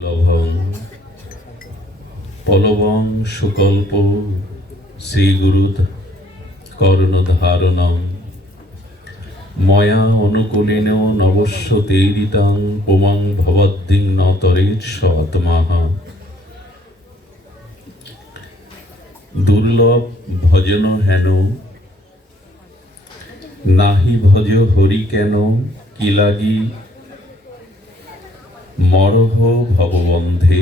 লভং পলবং সুকল্প শ্রীগুরু কর্ণধারণং ময়া অনুকূলেন নবস্য তৈরিতাং পুমাং ভবদ্দিং ন তরেৎস আত্মাহ। দুর্লভ ভজন হেন নাহি ভজ হরি কেন, কি লাগি মরহ ভববন্ধে।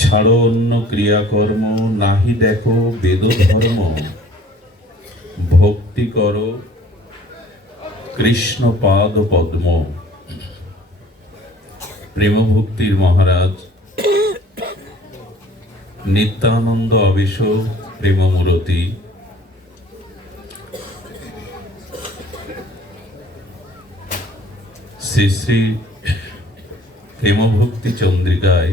ছাড়ো অন্য ক্রিয়াকর্ম, নাহি দেখো বেদ ধর্ম। ভক্তি করো কৃষ্ণ পাদ পদ্ম। প্রেম ভক্তির মহারাজ নিত্যানন্দ আবেশ প্রেমমূরতি শ্রী শ্রী প্রেমভক্তি চন্দ্রিকায়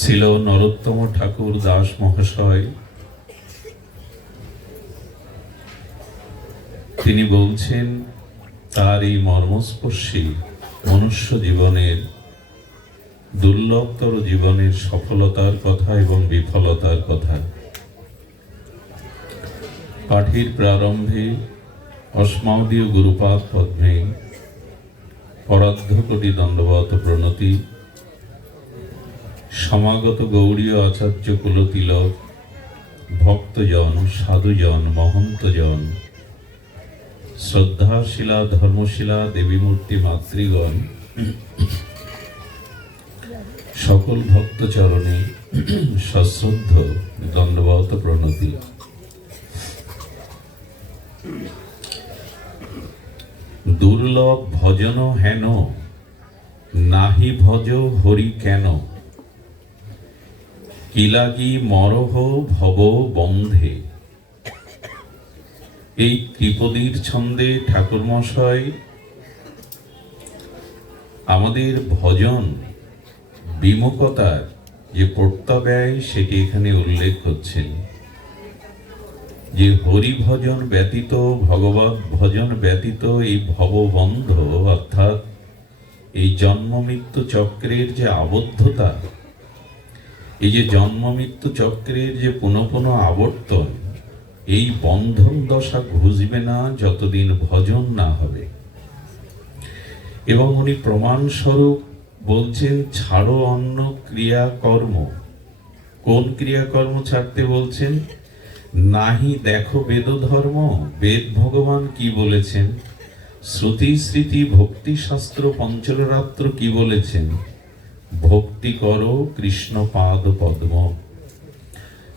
ছিল নরোত্তম ঠাকুর দাস মহাশয়। তিনি বলছেন তার এই মর্মস্পর্শী মনুষ্য জীবনের দুর্লভতর জীবনের সফলতার কথা এবং বিফলতার কথা। পাঠের প্রারম্ভে অস্মাদীয় গুরুপাদ পদ্মে পরার্ধকোটি দণ্ডবত প্রণতি। সমাগত গৌড়ীয় আচার্য কুলতিলক, ভক্তজন, সাধুজন, মহন্তজন, শ্রদ্ধাশীলা ধর্মশীলা দেবীমূর্তি মাতৃগণ, সকল ভক্ত চরণে সশ্রদ্ধ দণ্ডবত প্রণতি। দুর্লভ ভজন হেন নাহি ভজ হরি কেন, কি লাগি মরহ ভব বন্ধে। এই ত্রিপদীর ছন্দে ঠাকুরমশাই আমাদের ভজন বিমুখতার যে কর্তব্য সেটি এখানে উল্লেখ করছেন, যে হরি ভজন ব্যতীত, ভগবত ভজন ব্যতীত এই ভববন্ধ অর্থাৎ এই জন্ম মৃত্যু চক্রের যে আবদ্ধতা, এই যে জন্ম মৃত্যু চক্রের যে পুনঃ পুনঃ আবর্তন, এই বন্ধন দশা ঘুচবে না যতদিন ভজন না হবে। এবং উনি প্রমাণস্বরূপ বলছেন ছাড়ো অন্য ক্রিয়াকর্ম। কোন ক্রিয়াকর্ম ছাড়তে বলছেন? নাহি দেখো বেদ ধর্ম। বেদ ভগবান কি বলেছেন? শ্রুতি স্মৃতি ভক্তি শাস্ত্র পঞ্চরাত্র কি বলেছেন? ভক্তি করো কৃষ্ণ পাদ পদ্ম।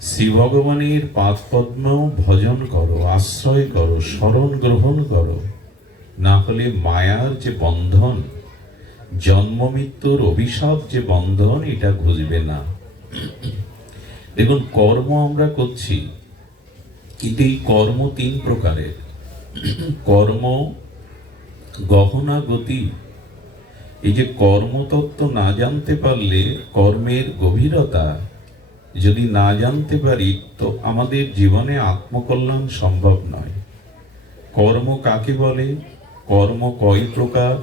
শ্রী ভগবানের পাদ পদ্ম ভজন করো, আশ্রয় করো, শরণ গ্রহণ করো। না হলে মায়ার যে বন্ধন, জন্ম মৃত্যুর অভিশাপ যে বন্ধন, এটা ঘুচবে না। দেখুন, কর্ম আমরা করছি, কিন্তু এই কর্ম তিন প্রকারের। কর্ম গহনা গতি। এই যে কর্মতত্ত্ব না জানতে পারলে, কর্মের গভীরতা যদি না জানতে পারি, তো আমাদের জীবনে আত্মকল্যাণ সম্ভব নয়। কর্ম কাকে বলে? কর্ম কয় প্রকার?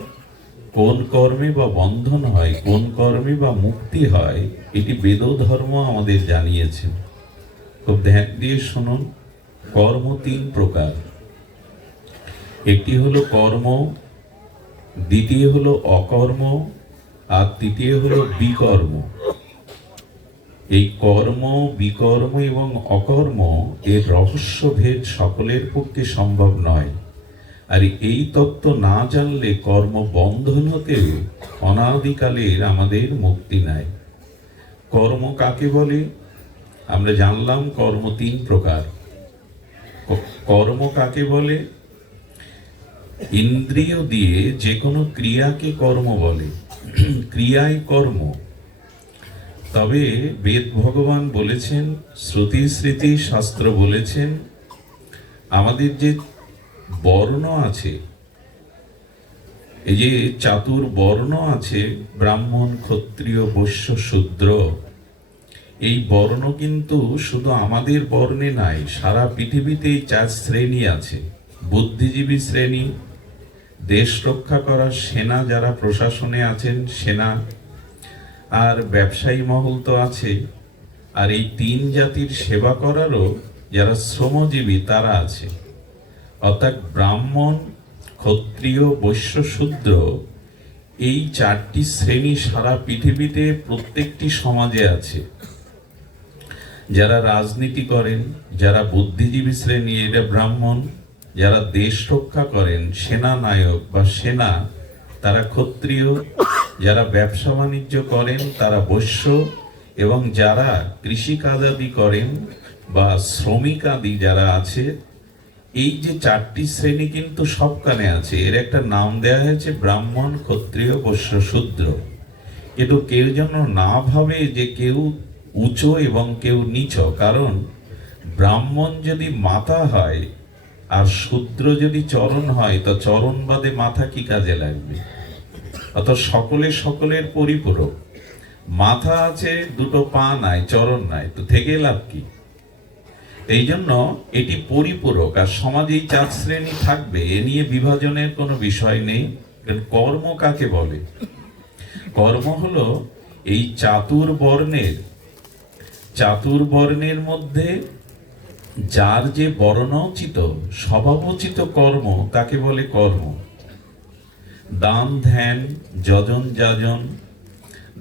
কোন কর্মে বা বন্ধন হয়, কোন কর্মে বা মুক্তি হয়, এটি বেদ ধর্ম আমাদের জানিয়েছেন। খুব ধ্যান দিয়ে শুনুন। কর্ম তিন প্রকার। একটি হলো কর্ম, দ্বিতীয় হলো অকর্ম, আর তৃতীয় হলো বিকর্ম। এই কর্ম, বিকর্ম এবং অকর্ম এর রহস্যভেদ সকলের পক্ষে সম্ভব নয়। আর এই তত্ত্ব না জানলে কর্ম বন্ধন হতে অনাদিকালের আমাদের মুক্তি নাই। কর্ম কাকে বলে? আমরা জানলাম কর্ম তিন প্রকার। কর্ম কাকে বলে? ইন্দ্রিয় দিয়ে যে কোনো ক্রিয়াকে কর্ম বলে। ক্রিয়াই কর্ম। তবে বেদ ভগবান বলেছেন, শ্রুতি স্মৃতি শাস্ত্র বলেছেন, আমাদের যে বর্ণ আছে, এই যে চাতুর বর্ণ আছে, ব্রাহ্মণ, ক্ষত্রিয়, বৈশ্য, শূদ্র, এই বর্ণ কিন্তু শুধু আমাদের বর্ণে নাই, সারা পৃথিবীতে এই চার শ্রেণী আছে। বুদ্ধিজীবী শ্রেণী, দেশ রক্ষা করার সেনা যারা প্রশাসনে আছেন, সেনা, আর ব্যবসায়ী মহল তো আছে, আর এই তিন জাতির সেবা করারও যারা শ্রমজীবী তারা আছে। অর্থাৎ ব্রাহ্মণ, ক্ষত্রিয়, বৈশ্য, শূদ্র, এই চারটি শ্রেণী সারা পৃথিবীতে প্রত্যেকটি সমাজে আছে। যারা রাজনীতি করেন, যারা বুদ্ধিজীবী শ্রেণী, এরা ব্রাহ্মণ। যারা দেশ রক্ষা করেন, সেনা নায়ক বা সেনা, তারা ক্ষত্রিয়। যারা ব্যবসা বাণিজ্য করেন তারা বৈশ্য, এবং যারা কৃষিকাজাদি করেন বা শ্রমিক আদি যারা আছে, এই যে চারটি শ্রেণী কিন্তু সবখানে আছে। এর একটা নাম দেওয়া হয়েছে ব্রাহ্মণ, ক্ষত্রিয়, বৈশ্য, শূদ্র। কিন্তু কেউ যেন না ভাবে যে কেউ উঁচু এবং কেউ নিচ, কারণ ব্রাহ্মণ যদি মাথা হয় আর শূদ্র যদি চরণ হয়, তো চরণ বাদে মাথা কি কাজে লাগবে? অত সকলে সকলের পরিপূরক। মাথা আছে, দুটো পা নাই, চরণ নাই, তো থেকে লাভ কি? এই জন্য এটি পরিপূরক। আর সমাজে এই চার শ্রেণী থাকবে, এ নিয়ে বিভাজনের কোনো বিষয় নেই। কর্ম কাকে বলে? কর্ম হলো এই চাতুর্বর্ণের মধ্যে যার যে বর্ণোচিত স্বভাবোচিত কর্ম, তাকে বলে কর্ম। দান, ধ্যান, যজন, যাজন,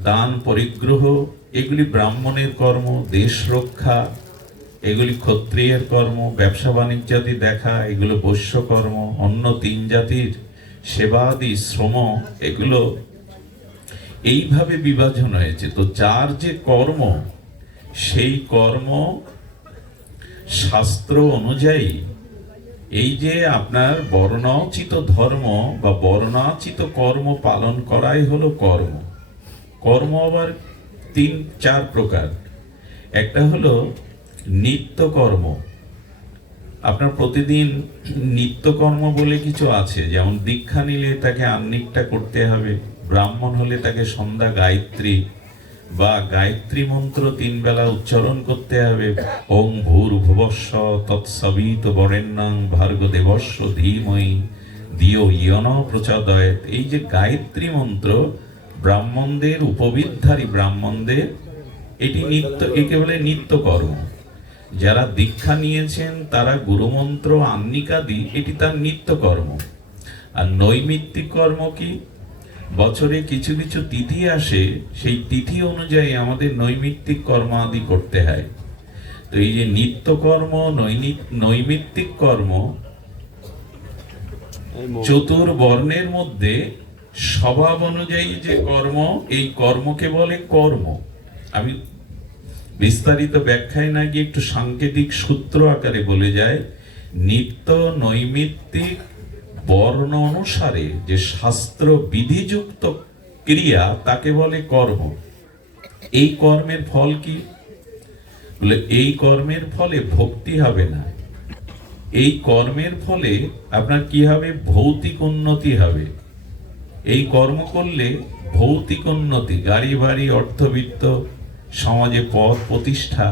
দান, পরিগ্রহ, এগুলি ব্রাহ্মণের কর্ম। দেশ রক্ষা, এগুলি ক্ষত্রিয়ের কর্ম। ব্যবসা বাণিজ্যাদি দেখা, এগুলো বৈশ্য কর্ম। অন্য তিন জাতির সেবাদি, শ্রম, এগুলো এইভাবে বিভাজন হয়েছে। তো যার যে কর্ম, সেই কর্ম শাস্ত্র অনুযায়ী, এই যে আপনার বর্ণোচিত ধর্ম বা বর্ণাচিত কর্ম পালন করাই হলো কর্ম। কর্ম আবার তিন চার প্রকার। একটা হলো নিত্যকর্ম। আপনার প্রতিদিন নিত্যকর্ম বলে কিছু আছে, যেমন দীক্ষা নিলে তাকে আহ্নিকটা করতে হবে। ব্রাহ্মণ হলে তাকে সন্ধ্যা গায়ত্রী বা গায়ত্রী মন্ত্র 3 বেলা উচ্চারণ করতে হবে। ওং ভূর্ভুবস্ব তৎসবিত বরেণ্যং ভার্গো দেবস্য ধীমহি ধিয়ো ইয়ো ন প্রচোদয়াৎ। এই যে গায়ত্রী মন্ত্র, ব্রাহ্মণদের, উপবিদধারী ব্রাহ্মণদের, এটি নিত্য, একে বলে নিত্যকর্ম। যারা দীক্ষা নিয়েছেন তারা গুরুমন্ত্র, আহ্নিকাদি, এটি তার নিত্যকর্ম। আর নৈমিত্তিক কর্ম কি? বছরে কিছু কিছু তিথি আসে, সেই তিথি অনুযায়ী আমাদের নৈমিত্তিক কর্ম আদি করতে হয়। তো এই যে নিত্যকর্ম, নৈমিত্তিক কর্ম, চতুর্বর্ণের মধ্যে স্বভাব অনুযায়ী যে কর্ম, এই কর্মকে বলে কর্ম। আমি বিস্তারিত ব্যাখ্যায় না গিয়ে একটু সাংকেতিক সূত্র আকারে বলে যায়। নিত্য নৈমিত্তিক বর্ণ অনুসারে যে শাস্ত্র বিধিযুক্ত ক্রিয়া, তাকে বলে কর্ম। এই কর্মের ফল কি? বলে এই কর্মের ফলে ভক্তি হবে না। এই কর্মের ফলে আপনার কি হবে? ভৌতিক উন্নতি হবে। এই কর্ম করলে ভৌতিক উন্নতি, গাড়ি বাড়ি, অর্থবিত্ত, সমাজে পদ প্রতিষ্ঠা,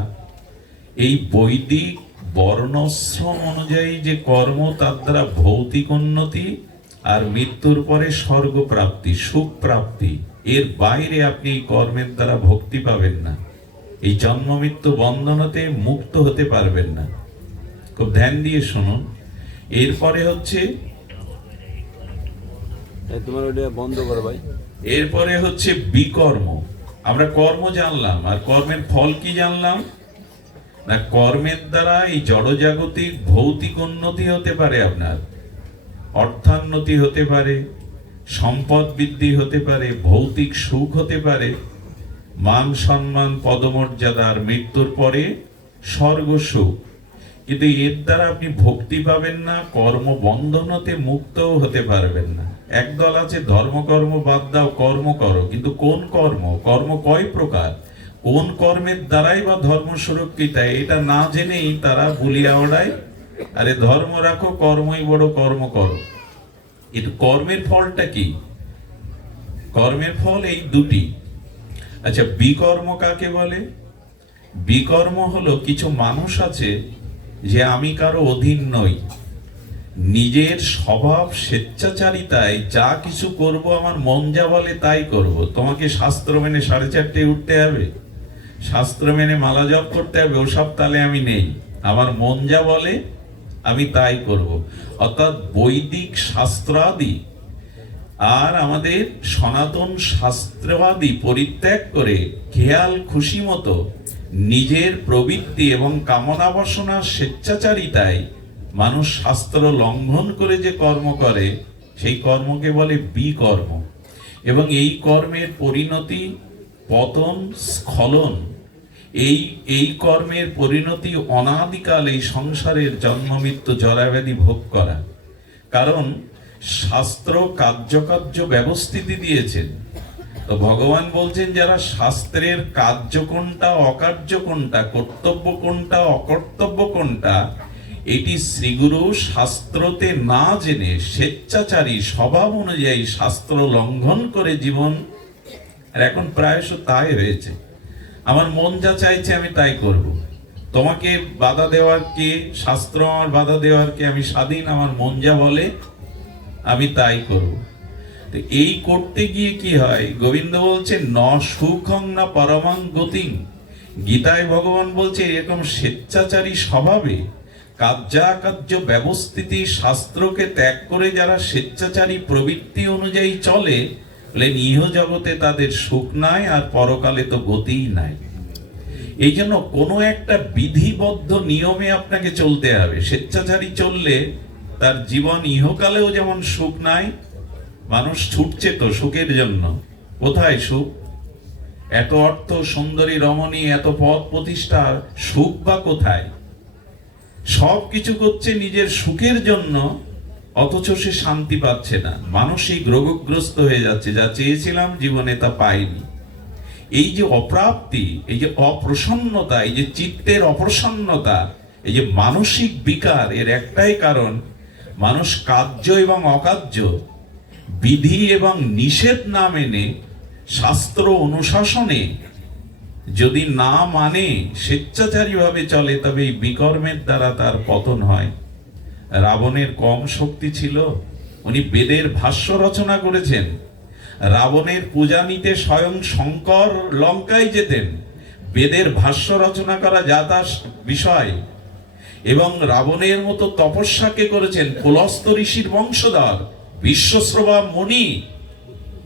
এই বৈদিক বর্ণশ্রম অনুযায়ী যে কর্ম, তার দ্বারা ভৌতিক উন্নতি আর মৃত্যুর পরে স্বর্গ প্রাপ্তি, সুখ প্রাপ্তি। এর বাইরে আপনি এই কর্মের দ্বারা ভক্তি পাবেন না। এই জন্ম মৃত্যু বন্ধনতে মুক্ত হতে পারবেন না। খুব ধ্যান দিয়ে শুনুন। এরপরে হচ্ছে, তোমার ওটা বন্ধ করো ভাই। এরপরে হচ্ছে বিকর্ম। আমরা কর্ম জানলাম, আর কর্মের ফল কি জানলাম না? কর্মের দ্বারা এই জড়জাগতিক ভৌতিক উন্নতি হতে পারে, আপনার অর্থান্নতি হতে পারে, সম্পদ বৃদ্ধি হতে পারে, ভৌতিক সুখ হতে পারে, মান সম্মান, পদমর্যাদার, মৃত্যুর পরে স্বর্গ সুখ। কিন্তু এর দ্বারা আপনি ভক্তি পাবেন না, কর্ম বন্ধন হতে মুক্তও হতে পারবেন না। একদল আছে ধর্মকর্ম বাদ দাও, কর্ম করো। কিন্তু কোন কর্ম? কর্ম কয় প্রকার, কোন কর্মের দ্বারাই বা ধর্ম সুরক্ষিত, এটা না জেনেই তারা বলিয়া ওড়ায়, আরে ধর্ম রাখো, কর্মই বড়, কর্ম করো। কিন্তু কর্মের ফলটা কি? কর্মের ফল এই দুটি। আচ্ছা, বিকর্ম কাকে বলে? বিকর্ম হলো কিছু মানুষ আছে যে আমি কারো অধীন নই, নিজের স্বভাব স্বেচ্ছাচারিতায় যা কিছু করব আমার মন যা বলে তাই করব। তোমাকে শাস্ত্র মেনে 4:30 উঠতে হবে, শাস্ত্র মেনে মালা জপ করতে হবে, ওসব তালে আমি নেই। আমার মন যা বলে আমি তাই করব। অর্থাৎ বৈদিক শাস্ত্রাদি আর আমাদের সনাতন শাস্ত্রবাদী পরিত্যাগ করে খেয়াল খুশি মতো নিজের প্রবৃত্তি এবং কামনা বাসনার স্বেচ্ছাচারিতায় মানুষ শাস্ত্র লঙ্ঘন করে যে কর্ম করে সেই কর্মকে বলে বিকর্ম। এবং এই কর্মের পরিণতি পতন, স্খলন। এই কর্মের পরিণতি অনাদিকাল এই সংসারের জন্ম মৃত্যু জরাব্যাধি ভোগ করা। কারণ শাস্ত্র কার্যকার্য ব্যবস্থিতি দিয়েছেন। তো ভগবান বলছেন যারা শাস্ত্রের কার্য কোনটা, অকার্য কোনটা, কর্তব্য কোনটা, অকর্তব্য কোনটা, এটি শ্রীগুরু শাস্ত্রতে না জেনে স্বেচ্ছাচারী স্বভাব অনুযায়ী শাস্ত্র লঙ্ঘন করে জীবন। আর এখন প্রায়শ তাই হয়েছে, আমার মন যা চাইছে আমি তাই করব। তোমাকে বাধা দেওয়ার কে? শাস্ত্র আমার বাধা দেওয়ার কে? আমি স্বাধীন, আমার মন যা বলে আমি তাই করব। তো এই করতে গিয়ে কি হয়? গোবিন্দ বলছে ন সুখং না পরমাং গতিং। গীতায় ভগবান বলছে এরকম স্বেচ্ছাচারী স্বভাবে কার্যাকার্য ব্যবস্থিতি শাস্ত্রকে ত্যাগ করে যারা স্বেচ্ছাচারী প্রবৃত্তি অনুযায়ী চলে, ইহ জগতে তাদের সুখ নাই, আর পরকালে তো গতিই নাই। এই জন্য কোনো একটা বিধিবদ্ধ নিয়মে আপনাকে চলতে হবে। স্বেচ্ছাচারী চললে তার জীবন ইহকালেও যেমন সুখ নাই। মানুষ ছুটছে তো সুখের জন্য, কোথায় সুখ? এত অর্থ, সুন্দরী রমণী, এত পদ প্রতিষ্ঠা, সুখ বা কোথায়? সব কিছু করছে নিজের সুখের জন্য, অথচ সে শান্তি পাচ্ছে না, মানসিক রোগগ্রস্ত হয়ে যাচ্ছে। যা চেয়েছিলাম জীবনে তা পাইনি। এই যে অপ্রাপ্তি, এই যে অপ্রসন্নতা, এই যে চিত্তের অপ্রসন্নতা, এই যে মানসিক বিকার, এর একটাই কারণ মানুষ কার্য এবং অকার্য, বিধি এবং নিষেধ না মেনে শাস্ত্র অনুশাসনে যদি না মানে স্বেচ্ছাচারী ভাবে চলে, তবে এই বিকর্মের দ্বারা তার পতন হয়। রাবণের কম শক্তি ছিল? উনি বেদের ভাষ্য রচনা করেছেন। রাবণের পূজা নিতে স্বয়ং শঙ্কর লঙ্কায় যেতেন। বেদের ভাষ্য রচনা করা যা তার বিষয়। এবং রাবণের মতো তপস্যাকে করেছেন পুলস্ত্য ঋষির বংশধর বিশ্বশ্রবা মুনি,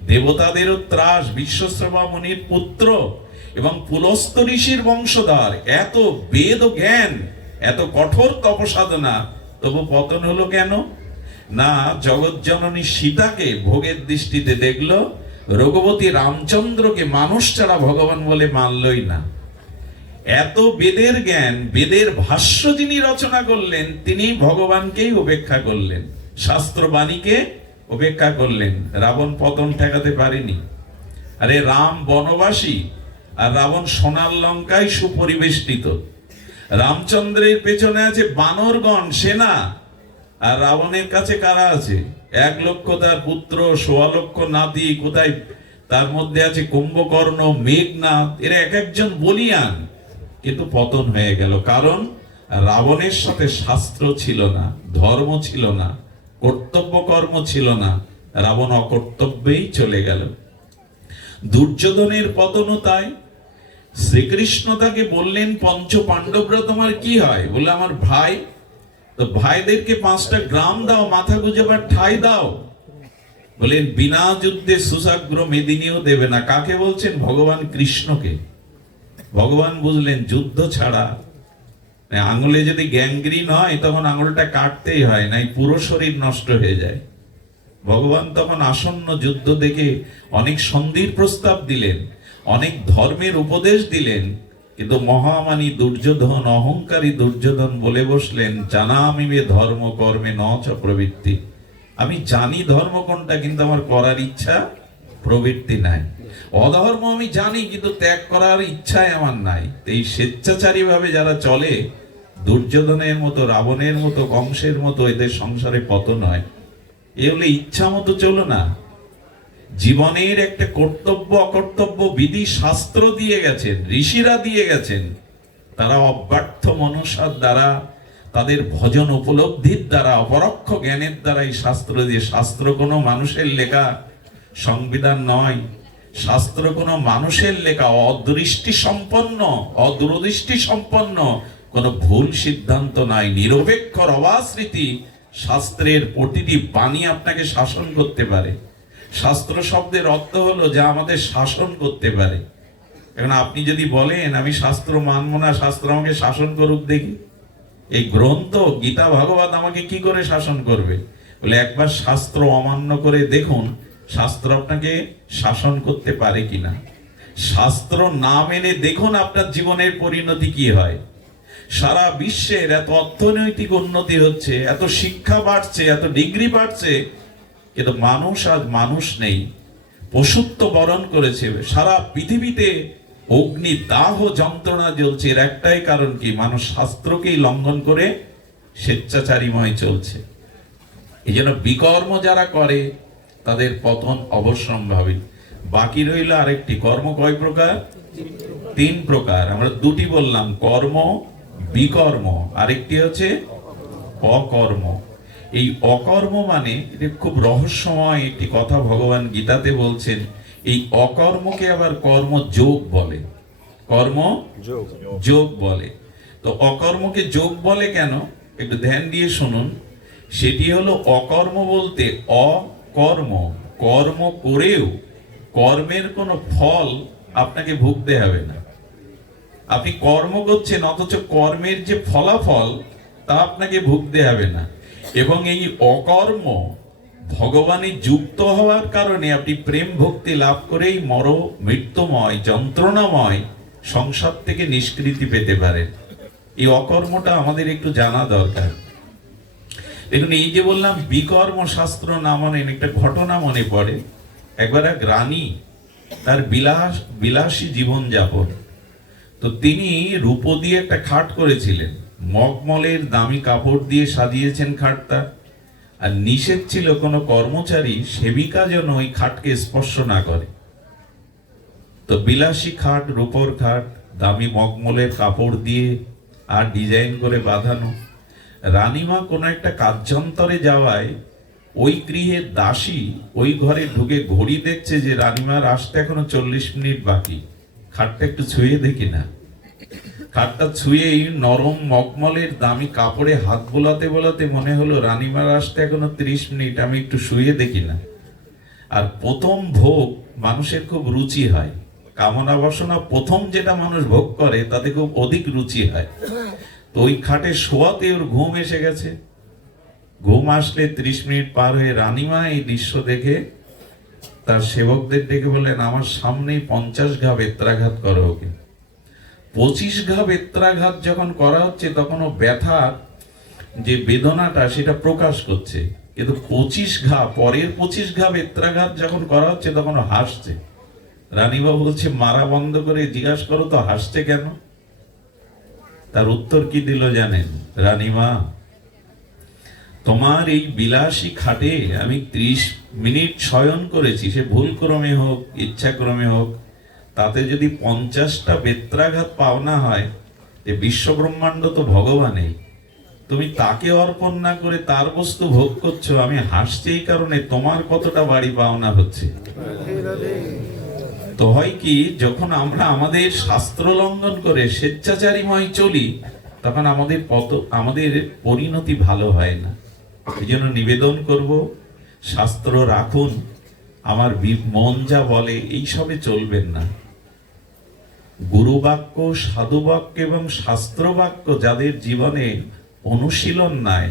দেবতাদেরও ত্রাস, বিশ্বশ্রবা মুনির পুত্র এবং পুলস্ত্য ঋষির বংশধর। এত বেদ ও জ্ঞান, এত কঠোর তপসাধনা, তবু পতন হলো কেন? না জগৎজননী সীতাকে ভোগের দৃষ্টিতে দেখলো, রঘুপতি রামচন্দ্রকে মানুষ ছাড়া ভগবান বলে মানলই না। এত বেদের জ্ঞান, বেদের ভাষ্য যিনি রচনা করলেন তিনি ভগবানকেই উপেক্ষা করলেন, শাস্ত্রবাণীকে উপেক্ষা করলেন। রাবণ পতন ঠেকাতে পারেনি। আরে রাম বনবাসী আর রাবণ সোনার লঙ্কায় সুপরিবেষ্টিত। রামচন্দ্রের পেছনে আছে বানরগণ, সেনা, আর রাবণের কাছে কারা আছে? 1 লক্ষ তার পুত্র, 1.25 লক্ষ নাতি। কোথায়? তার মধ্যে আছে কুম্ভকর্ণ, মেঘনাদ, এরা এক একজন বলিয়ান। কিন্তু পতন হয়ে গেল, কারণ রাবণের সাথে শাস্ত্র ছিল না, ধর্ম ছিল না, কর্তব্য কর্ম ছিল না। রাবণ অকর্তব্যেই চলে গেল। দুর্যোধনের পতনও তাই। শ্রীকৃষ্ণ তাকে বললেন, পঞ্চ পাণ্ডবরা তোমার কি হয়? বলে আমার ভাই। তো ভাইদেরকে 5টা গ্রাম দাও, মাথা গুজাবার ঠাই দাও। বলেন বিনা যুদ্ধে সুসাগ্র মেদিনীও দেবে না। কাকে বলছেন? ভগবান কৃষ্ণকে। ভগবান বুঝলেন যুদ্ধ ছাড়া, আঙুলে যদি গ্যাংগ্রিন হয় তখন আঙুলটা কাটতেই হয়, নাই পুরো শরীর নষ্ট হয়ে যায়। ভগবান তখন আসন্ন যুদ্ধ দেখে অনেক সন্ধির প্রস্তাব দিলেন, অনেক ধর্মের উপদেশ দিলেন। কিন্তু মহামানী দুর্যোধন, অহংকারী দুর্যোধন বলে বসলেন, জানামিবে ধর্ম কর্মে ন চ প্রবৃত্তি। আমি জানি ধর্ম কোনটা, কিন্তু আমার করার ইচ্ছা প্রবৃত্তি নাই। অধর্ম আমি জানি, কিন্তু ত্যাগ করার ইচ্ছাই আমার নাই। এই স্বেচ্ছাচারী ভাবে যারা চলে, দুর্যোধনের মতো, রাবণের মতো, কংসের মতো, এদের সংসারে পতন হয়। এ হলে ইচ্ছা মতো চলো না। জীবনের একটা কর্তব্য অকর্তব্য বিধি শাস্ত্র দিয়ে গেছেন, ঋষিরা দিয়ে গেছেন। তারা অব্যর্থ মনসার দ্বারা তাদের ভজন উপলব্ধির দ্বারা, অপরোক্ষ জ্ঞানের দ্বারা এই শাস্ত্র দিয়ে, শাস্ত্র কোনো মানুষের লেখা সংবিধান নয়, শাস্ত্র কোনো মানুষের লেখা অদৃষ্টি সম্পন্ন, অদূরদৃষ্টি সম্পন্ন কোনো ভুল সিদ্ধান্ত নাই, নিরপেক্ষর অবাস্মৃতি। শাস্ত্রের প্রতিটি বাণী আপনাকে শাসন করতে পারে। শাস্ত্র শব্দের অর্থ হলো যা আমাদের শাসন করতে পারে। এখন আপনি যদি বলেন আমি শাস্ত্র মানব না, শাস্ত্র আমাকে শাসন করুক দেখি, এই গ্রন্থ গীতা ভাগবত আমাকে কি করে শাসন করবে? বলে একবার শাস্ত্র অমান্য করে দেখুন শাস্ত্র আপনাকে শাসন করতে পারে কিনা। শাস্ত্র না মেনে দেখুন আপনার জীবনের পরিণতি কি হয়। সারা বিশ্বের এত অর্থনৈতিক উন্নতি হচ্ছে, এত শিক্ষা বাড়ছে, এত ডিগ্রি বাড়ছে, কিন্তু মানুষ আজ মানুষ নেই, পশুত্ব বরণ করেছে। সারা পৃথিবীতে অগ্নি দাহ যন্ত্রণা জ্বলছে। এর একটাই কারণ কি? মানুষ শাস্ত্রকেই লঙ্ঘন করে স্বেচ্ছাচারীময় চলছে। এই জন্য বিকর্ম যারা করে তাদের পতন অবশ্যম্ভাবী। বাকি রইল আরেকটি, কর্ম কয় প্রকার? 3 প্রকার। আমরা 2টি বললাম, কর্ম, বিকর্ম, আরেকটি হচ্ছে অকর্ম। এই অকর্ম মানে এটা খুব রহস্যময় একটি কথা ভগবান গীতাতে বলছেন। এই অকর্মকে আবার কর্ম যোগ বলে, কর্ম যোগ বলে। তো অকর্মকে যোগ বলে কেন? একটু ধ্যান দিয়ে শুনুন। সেটি হলো অকর্ম বলতে অকর্ম, কর্ম করেও কর্মের কোনো ফল আপনাকে ভুগতে হবে না। আপনি কর্ম করছেন অথচ কর্মের যে ফলাফল তা আপনাকে ভুগতে হবে না। এবং এই অকর্ম ভগবানে যুক্ত হওয়ার কারণে আপনি প্রেম ভক্তি লাভ করেই মৃত্যুময় যন্ত্রণাময় সংসার থেকে নিষ্কৃতি পেতে পারেন। এই অকর্মটা আমাদের একটু জানা দরকার। দেখুন, এই যে বললাম বিকর্ম শাস্ত্র না মানে, একটা ঘটনা মনে পড়ে। একবার এক রানী, তার বিলাসী জীবন যাপন, তো তিনি রূপ দিয়ে একটা খাট করেছিলেন, মগমলের দামি কাপড় দিয়ে সাজিয়েছেন খাটটা। আর নিষেধ ছিল কোনো কর্মচারী সেবিকা যেন ওই খাটকে স্পর্শ না করে। তো বিলাসী খাট, রূপর খাট, দামি মগমলের কাপড় দিয়ে আর ডিজাইন করে বাঁধানো। রানীমা কোনো একটা কার্যান্তরে যাওয়ায় ওই গৃহের দাসী ওই ঘরে ঢুকে ঘড়ি দেখছে যে রানীমার আসতে এখনো 40 মিনিট বাকি। খাটটা একটু ছুঁয়ে দেখি না। খাটটা ছুঁয়েই নরম মগমলের দামি কাপড়ে হাত বোলাতে বোলাতে মনে হলো রানীমার আসতে এখনো 30 মিনিট, আমি একটু শুয়ে দেখি না। আর প্রথম ভোগ মানুষের খুব রুচি হয়, কামনা বাসনা প্রথম যেটা মানুষ ভোগ করে তাতে খুব অধিক রুচি হয়। তো ওই খাটে শোয়াতে ওর ঘুম এসে গেছে। ঘুম আসলে 30 মিনিট পার হয়ে রানীমা এই দৃশ্য দেখে তার সেবকদের ডেকে বললেন, আমার সামনেই 50 ঘা বেত্রাঘাত করো ওকে। 25 ঘা বেত্রাঘাত যখন করা হচ্ছে তখন ও ব্যথার যে বেদনাটা সেটা প্রকাশ করছে, কিন্তু 25 ঘা পরের 25 ঘা বেত্রাঘাত যখন করা হচ্ছে তখন ও হাসছে। রানীমা বলছে, মারা বন্ধ করে জিজ্ঞাসা করো তো হাসছে কেন? তার উত্তর কি দিল জানেন? রানীমা, তোমার এই বিলাসী খাটে আমি 30 মিনিট শয়ন করেছি, সে ভুল ক্রমে হোক ইচ্ছাক্রমে হোক, তাতে যদি 50টা বেত্রাঘাত পাওনা হয়, যে বিশ্ব ব্রহ্মাণ্ড তো ভগবানেই, তুমি তাকে অর্পণ না করে তার বস্তু ভোগ করছো। আমি হাসছি এই কারণে তোমার কতটা বাড়ি পাওনা হচ্ছে। তো হয় কি, যখন আমরা আমাদের শাস্ত্র লঙ্ঘন করে স্বেচ্ছাচারীময় চলি তখন আমাদের পরিণতি ভালো হয় না। এই জন্য নিবেদন করব, শাস্ত্র রাখুন, আমার মন যা বলে এইসবে চলবেন না। গুরু বাক্য, সাধু বাক্য এবং শাস্ত্র বাক্য যাদের জীবনে অনুশীলন নাই,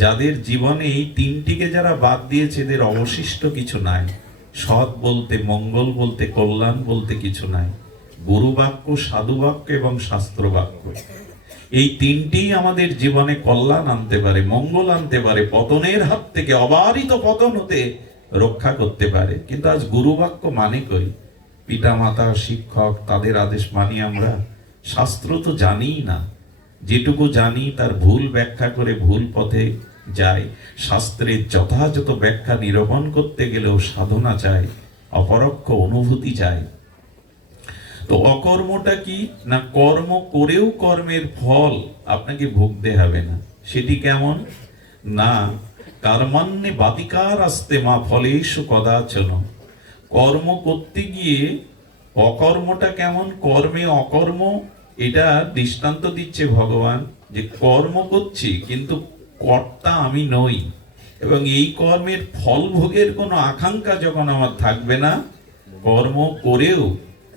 যাদের জীবনে এই 3টিকে যারা বাদ দিয়েছে, এদের অবশিষ্ট কিছু নাই। সৎ বলতে, মঙ্গল বলতে, কল্যাণ বলতে কিছু নাই। গুরু বাক্য, সাধু বাক্য এবং শাস্ত্র বাক্য, এই 3টি আমাদের জীবনে কল্যাণ আনতে পারে, মঙ্গল আনতে পারে, পতনের হাত থেকে অবারিত পতন হতে রক্ষা করতে পারে। কিন্তু আজ গুরু বাক্য মানে কই? পিতা মাতা, শিক্ষক, তাদের আদেশ মানি আমরা? শাস্ত্র তো জানিই না, যেটুকু জানি তার ভুল ব্যাখ্যা করে ভুল পথে যায়। শাস্ত্রের যথাযথ ব্যাখ্যা নিরূপণ করতে গেলেও সাধনা চাই, অপরোক্ষ অনুভূতি চাই। তো অকর্মটা কি না, কর্ম করেও কর্মের ফল আপনাকে ভুগতে হবে না। সেটি কেমন না, কর্মান্নে বাতিকার আসতে মা ফলেষু কদাচন। কর্ম করতে গিয়ে অকর্মটা কেমন, কর্মে অকর্ম, এটা দৃষ্টান্ত দিচ্ছে ভগবান, যে কর্ম করছি কিন্তু কর্তা আমি নই, এবং এই কর্মের ফল ভোগের কোনো আকাঙ্ক্ষা যখন আমার থাকবে না, কর্ম করেও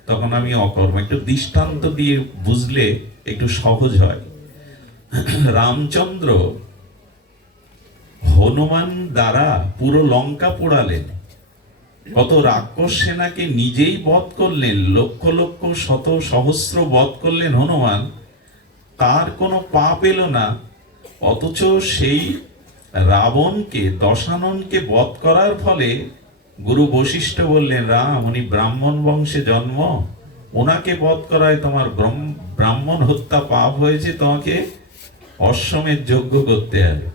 তখন আমি অকর্ম। একটু দৃষ্টান্ত দিয়ে বুঝলে একটু সহজ হয়। রামচন্দ্র হনুমান দ্বারা পুরো লঙ্কা পোড়ালেন, কত রাক্ষস সেনাকে নিজেই বধ করলেন, লক্ষ লক্ষ শত সহস্র বধ করলেন হনুমান, তার কোনো পাপ এলো না। অথচ সেই রাবণকে, দশাননকে বধ করার ফলে গুরু বশিষ্ঠ বললেন, রাম উনি ব্রাহ্মণ বংশে জন্ম, ওনাকে বধ করায় তোমার ব্রাহ্মণ হত্যা পাপ হয়েছে, তোমাকে অশ্বমেধ যজ্ঞ করতে হবে।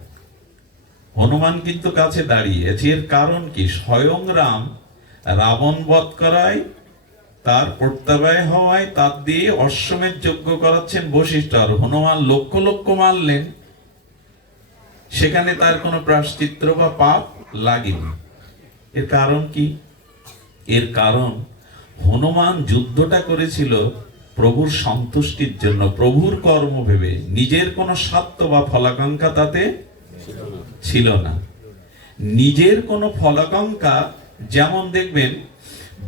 হনুমান কিন্তু কাছে দাঁড়িয়েছে, এর কারণ কি, স্বয়ং রাম রাবণ বধ করায়, তার প্রত্যাবায় হওয়ায় তার দিয়ে অশ্বমেধ যজ্ঞ করাচ্ছেন বশিষ্ঠ, আর হনুমান লক্ষ লক্ষ মারলেন, সেখানে তার কোনো প্রায়শ্চিত্ত বা পাপ লাগেনি। এর কারণ কি, এর কারণ হনুমান যুদ্ধটা করেছিল প্রভুর সন্তুষ্টির জন্য, প্রভুর কর্ম ভেবে, নিজের কোনো স্বার্থ বা ফলাকাঙ্ক্ষা তাতে ছিল না। নিজের কোনো ফলাকাঙ্ক্ষা, যেমন দেখবেন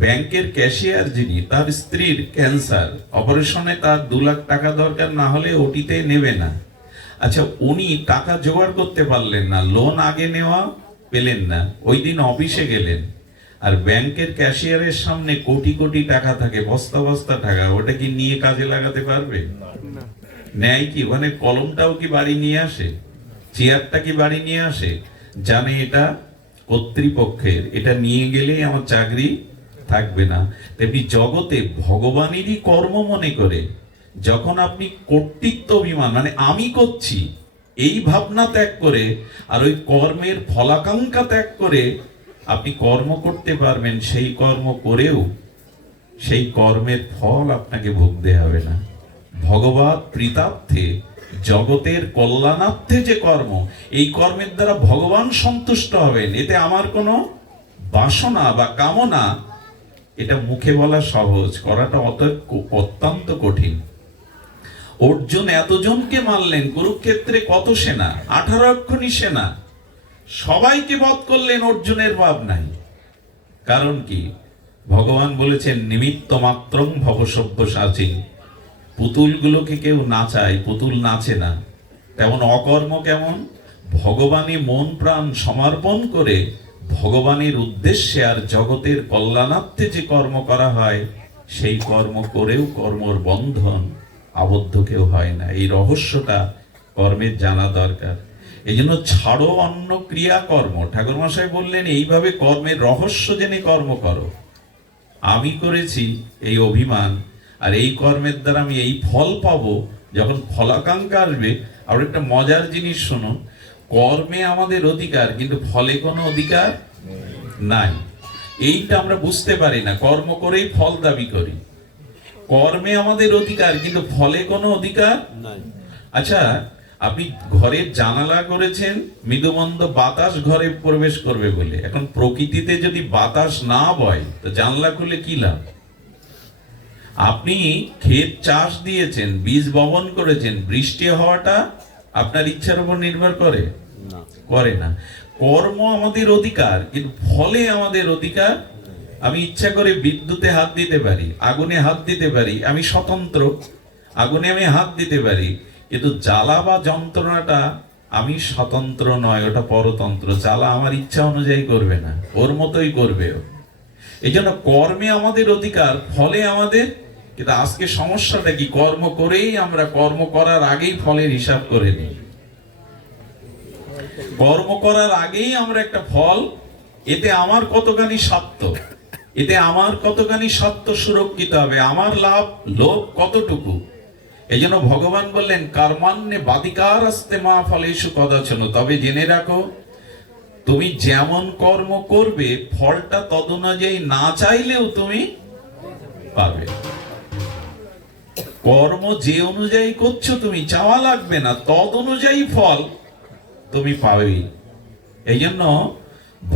ব্যাংকের ক্যাশিয়ার যিনি, তার স্ত্রীর ক্যান্সার, অপারেশনে তার 2 লাখ টাকা দরকার, না হলে ওটিতে নেবে না। আচ্ছা, উনি টাকা জোগাড় করতে পারলেন না, লোন আগে নেওয়া পেলেন না, ওই দিন অফিসে গেলেন, আর ব্যাংকের ক্যাশিয়ারের সামনে কোটি কোটি টাকা থাকে, বস্তা বস্তা টাকা, ওটা কি নিয়ে কাজে লাগাতে পারবে? নেয় কি? মানে কলমটাও কি বাড়ি নিয়ে আসে, চেয়ারটা কি বাড়ি নিয়ে আসে? জানে এটা কর্তৃপক্ষের, এটা নিয়ে গেলেই আমার চাকরি থাকবে না। তেমনি জগতে ভগবানেরই কর্ম মনে করে যখন আপনি কর্তৃত্ব অভিমান, মানে আমি করছি এই ভাবনা ত্যাগ করে, আর ওই কর্মের ফলাকাঙ্ক্ষা ত্যাগ করে আপনি কর্ম করতে পারবেন, সেই কর্ম করেও সেই কর্মের ফল আপনাকে ভুগতে হবে না। ভগবত প্রীতার্থে, জগতের কল্যাণার্থে যে কর্ম, এই কর্মের দ্বারা ভগবান সন্তুষ্ট হবেন, এতে আমার কোনো বাসনা বা কামনা, এটা মুখে বলা সহজ, করাটা অত্যন্ত কঠিন। অর্জুন এতজনকে মারলেন, কুরুক্ষেত্রে কত সেনা, 18 অক্ষণী সেনা, সবাইকে বধ করলেন, অর্জুনের ভাব নাই। কারণ কি, ভগবান বলেছেন নিমিত্ত মাত্রং ভবসব্যসাচী। পুতুলগুলোকে কেউ নাচায়, পুতুল নাচে না, তেমন অকর্ম কেমন, ভগবানে মন প্রাণ সমর্পণ করে ভগবানের উদ্দেশ্যে আর জগতের কল্যাণার্থে যে কর্ম করা হয়, সেই কর্ম করেও কর্মর বন্ধন আবদ্ধ কেউ হয় না। এই রহস্যটা কর্মের জানা দরকার। এই জন্য ছাড়ো অন্য ক্রিয়া কর্ম, ঠাকুর মশাই বললেন এইভাবে কর্মের রহস্য জেনে কর্ম করো। আমি করেছি এই অভিমান, আর এই কর্মের দ্বারা আমি এই ফল পাবো, যখন ফলাকাঙ্ক্ষা আসবে। আর একটা মজার জিনিস শুনুন, কর্মে আমাদের অধিকার, কিন্তু ফলে কোনো অধিকার নাই। এইটা আমরা বুঝতে পারি না, কর্ম করেই ফল দাবি করি। কর্মে আমাদের অধিকার, কিন্তু ফলে কোনো অধিকার নাই। আচ্ছা, আপনি ঘরের জানালা করেছেন মৃদুমন্দ বাতাস ঘরে প্রবেশ করবে বলে, এখন প্রকৃতিতে যদি বাতাস না বয় তো জানলা খুলে কি লাভ? আপনি ক্ষেত চাষ দিয়েছেন, বীজ বপন করেছেন, বৃষ্টি হওয়াটা আপনার ইচ্ছার উপর নির্ভর করে না। কর্ম আমাদের অধিকার, কিন্তু ফলে আমাদের অধিকার। আমি ইচ্ছা করে বিদ্যুতে হাত দিতে পারি, আগুনে হাত দিতে পারি, আমি স্বতন্ত্র, আগুনে আমি হাত দিতে পারি, কিন্তু জ্বালা বা যন্ত্রণাটা আমি স্বতন্ত্র নয়, ওটা পরতন্ত্র। জ্বালা আমার ইচ্ছা অনুযায়ী করবে না, ওর মতোই করবে ও। এই জন্য কর্মে আমাদের অধিকার, ফলে আমাদের, কিন্তু আজকে সমস্যাটা কি, কর্ম করেই আমরা, কর্ম করার আগেই ফলের হিসাব করে নিই। কর্ম করার আগেই আমরা একটা ফল, এতে আমার কতখানি স্বার্থ, এতে আমার কতখানি স্বার্থ সুরক্ষিত হবে, আমার লাভ লোভ কতটুকু। এই জন্য ভগবান বললেন কর্মান্নে বাদিকার আসতে মা ফলেষু কদাচন। তবে জেনে রাখো, তুমি যেমন কর্ম করবে ফলটা তদনুযায়ী না চাইলেও তুমি পাবে। কর্ম যে অনুযায়ী করছো তুমি, চাওয়া লাগবে না, তদ অনুযায়ী ফল তুমি পাবেই। এই জন্য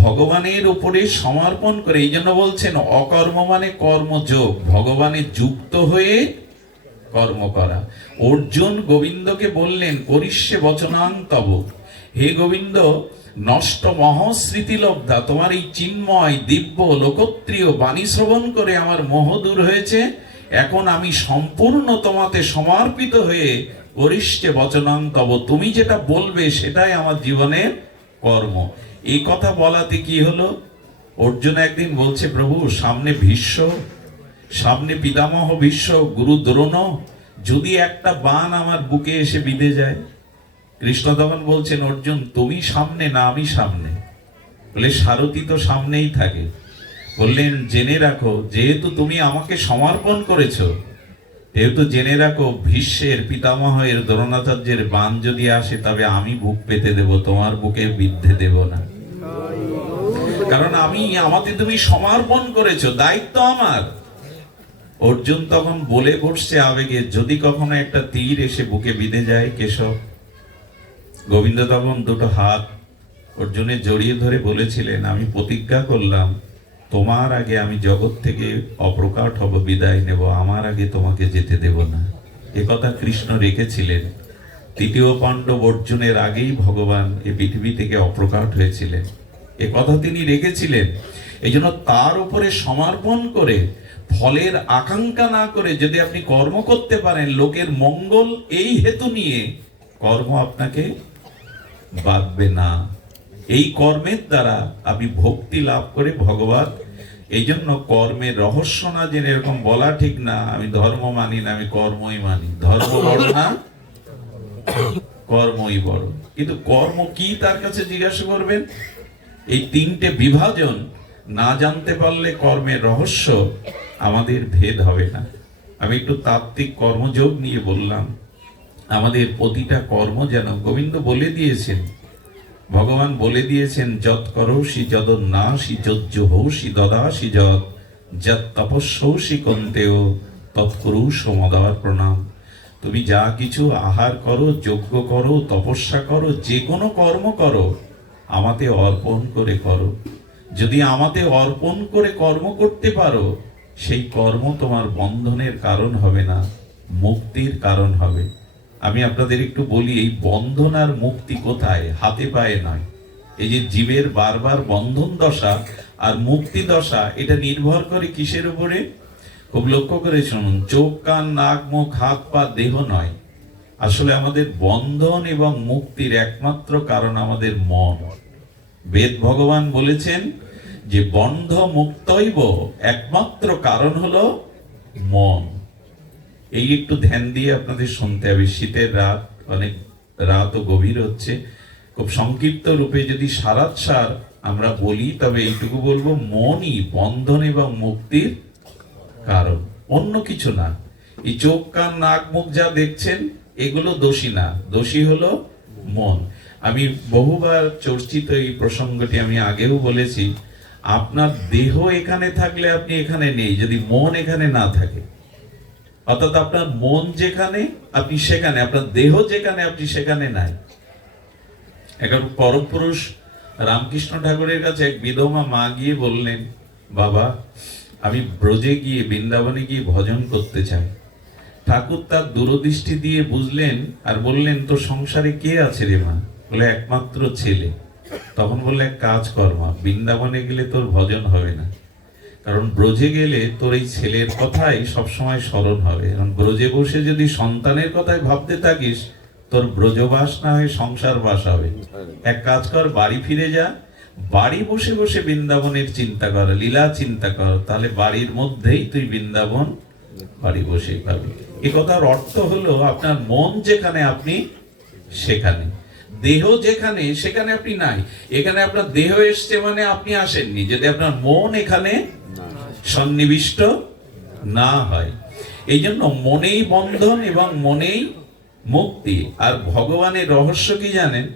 ভগবানের উপরে সমর্পণ করে, এই জন্য বলছেন অকর্ম মানে কর্মযোগ, ভগবানের যুক্ত হয়ে কর্ম করা। অর্জুন গোবিন্দকে বললেন করিষ্যে বচনাং তব, হে গোবিন্দ নষ্ট মহস্মৃতি লব্ধা, তোমার এই চিন্ময় দিব্য লোকত্রিয় বাণী শ্রবণ করে আমার মোহ দূর হয়েছে, এখন আমি সম্পূর্ণ তোমাতে সমর্পিত হয়ে করিষ্যে বচনাং তব, তুমি যেটা বলবে সেটাই আমার জীবনের কর্ম। এই কথা বলাতে কি হলো, অর্জুন একদিন বলছে প্রভু সামনে ভীষ্ম, সামনে পিতামহ ভীষ্ম, গুরু দ্রোণ, যদি একটা বাণ আমার বুকে এসে বিঁধে যায়। কৃষ্ণ তখন বলছেন অর্জুন তুমি সামনে না আমি সামনে? বলে সারথি তো সামনেই থাকে। বললেন জেনে রাখো যেহেতু তুমি আমাকে সমর্পণ করেছো, যেহেতু জেনে রাখো ভীষ্মের পিতামহের দ্রোণাচার্যের বাণ যদি আসে তবে আমি বুক পেতে দেব, তোমার বুকে বিদ্ধে দেব না, কারণ আমি আমাকে তুমি সমর্পণ করেছো, দায়িত্ব আমার। অর্জুন তখন বলে বসছে আবেগে, যদি কখনো একটা তীর এসে বুকে বিঁধে যায় কেশব। গোবিন্দ তখন দুটো হাত অর্জুনের জড়িয়ে ধরে বলেছিলেন আমি প্রতিজ্ঞা করলাম তোমার আগে আমি জগৎ থেকে অপ্রকাট হব, বিদায় নেব, আমার আগে তোমাকে যেতে দেব না। এ কথা কৃষ্ণ রেখেছিলেন। তৃতীয় পাণ্ডব অর্জুনের আগেই ভগবান এই পৃথিবী থেকে অপ্রকাট হয়েছিলেন, এ কথা তিনি রেখেছিলেন। এই জন্য তার উপরে সমর্পণ করে ফলের আকাঙ্ক্ষা না করে যদি আপনি কর্ম করতে পারেন লোকের মঙ্গল এই হেতু নিয়ে, কর্ম আপনাকে বাঁধবে না। এই কর্মের দ্বারা আপনি ভক্তি লাভ করে ভগবান। এই জন্য কর্মের রহস্য না জেনে এরকম বলা ঠিক না আমি ধর্ম মানি না, আমি কর্মই মানি। ধর্ম বড় না, কর্মই বড়। কিন্তু কর্ম কি তার কাছে জিজ্ঞাসা করবেন। এই তিনটে বিভাজন না জানতে পারলে কর্মের রহস্য আমাদের ভেদ হবে না। আমি একটু তাত্ত্বিক কর্মযোগ নিয়ে বললাম। আমাদের প্রতিটা কর্ম যেন গোবিন্দ বলে দিয়েছেন, ভগবান বলে দিয়েছেন যৎ করোষি যদন্নাসি যজ্জুহৌষি দদাসি যৎ যৎ তপস্যৌষি কন্তেয় তৎকুরুষ মদার প্রণাম। তুমি যা কিছু আহার করো, যজ্ঞ করো, তপস্যা করো, যে কোনো কর্ম করো আমাতে অর্পণ করে করো। যদি আমাতে অর্পণ করে কর্ম করতে পারো সেই কর্ম তোমার বন্ধনের কারণ হবে না, মুক্তির কারণ হবে। আমি আপনাদের একটু বলি এই বন্ধন আর মুক্তি কোথায়, হাতে পায়ে নয়। এই যে জীবের বারবার বন্ধন দশা আর মুক্তি দশা, এটা নির্ভর করে কিসের উপরে? খুব লক্ষ্য করে শুনুন, চোখ কান নাক মুখ হাত পা দেহ নয়। আসলে আমাদের বন্ধন এবং মুক্তির একমাত্র কারণ আমাদের মন। বেদ ভগবান বলেছেন যে বন্ধ মুক্তৈব, একমাত্র কারণ হলো মন। এই একটু ধ্যান দিয়ে আপনাদের শুনতে হবে। শীতের রাত, অনেক রাত ও গভীর হচ্ছে। খুব সংক্ষিপ্ত রূপে যদি সারাৎসার আমরা বলি তবে এইটুকু বলবো, মনই বন্ধন এবং মুক্তির কারণ, অন্য কিছু না। এই চোখ কান নাক মুখ যা দেখছেন এগুলো দোষী না, দোষী হলো মন। আমি বহুবার চর্চিত এই প্রসঙ্গটি আমি আগেও বলেছি, আপনার দেহ এখানে থাকলে আপনি এখানে নেই যদি মন এখানে না থাকে। অর্থাৎ আপনার মন যেখানে আপনি সেখানে, আপনার দেহ যেখানে আপনি সেখানে নাই। এখন পরম পুরুষ রামকৃষ্ণ ঠাকুরের কাছে এক বিধবা মা গিয়ে বললেন, বাবা আমি ব্রজে গিয়ে বৃন্দাবনে গিয়ে ভজন করতে চাই। ঠাকুর তার দূরদৃষ্টি দিয়ে বুঝলেন আর বললেন তোর সংসারে কে আছে রে মা? বলে একমাত্র ছেলে। তখন বললে এক কাজ কর মা, বৃন্দাবনে গেলে তোর ভজন হবে না, কারণ ব্রজে গেলে তোর এই ছেলের কথাই সবসময় স্মরণ হবে। কারণ ব্রজে বসে যদি সন্তানের কথাই ভাবতে থাকিস তোর ব্রজবাস না হয়ে সংসার বাস হবে। এক কাজ কর, বাড়ি ফিরে যা, বাড়ি বসে বসে বৃন্দাবনের চিন্তা কর, লীলা চিন্তা কর, তাহলে বাড়ির মধ্যেই তুই বৃন্দাবন বাড়ি বসেই পাবি। এ কথার অর্থ হলো আপনার মন যেখানে আপনি সেখানে, দেহ যেখানে সেখানে আপনি নাই। এখানে আপনার দেহ এসছে মানে আপনি আসেননি, যদি আপনার মন এখানে সন্নিবিষ্ট না হয়। এই জন্য মনেই বন্ধন এবং মনেই মুক্তি। আর ভগবানের রহস্য কি জানেন?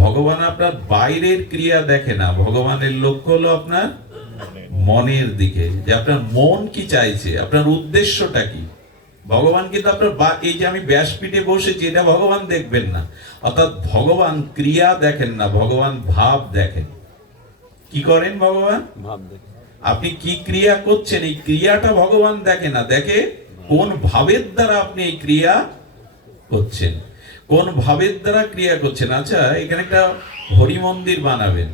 ভগবান আপনার বাইরের ক্রিয়া দেখে না, ভগবানের লক্ষ্য হলো আপনার মনের দিকে, যে আপনার মন কি চাইছে, আপনার উদ্দেশ্যটা কি। ভগবান কিন্তু আপনার এই যে আমি ব্যাসপীঠে বসেছি এটা ভগবান দেখবেন না, অর্থাৎ ভগবান ক্রিয়া দেখেন না, ভগবান ভাব দেখেন। কি করেন ভগবান? ভাব দেখে। আপনি কি ক্রিয়া করছেন এই ক্রিয়াটা ভগবান দেখে না, দেখে কোন ভাবের দ্বারা আপনি এই ক্রিয়া করছেন, কোন ভাবের দ্বারা ক্রিয়া করছেন। আচ্ছা, এখানে একটা হরি মন্দির বানাবেন,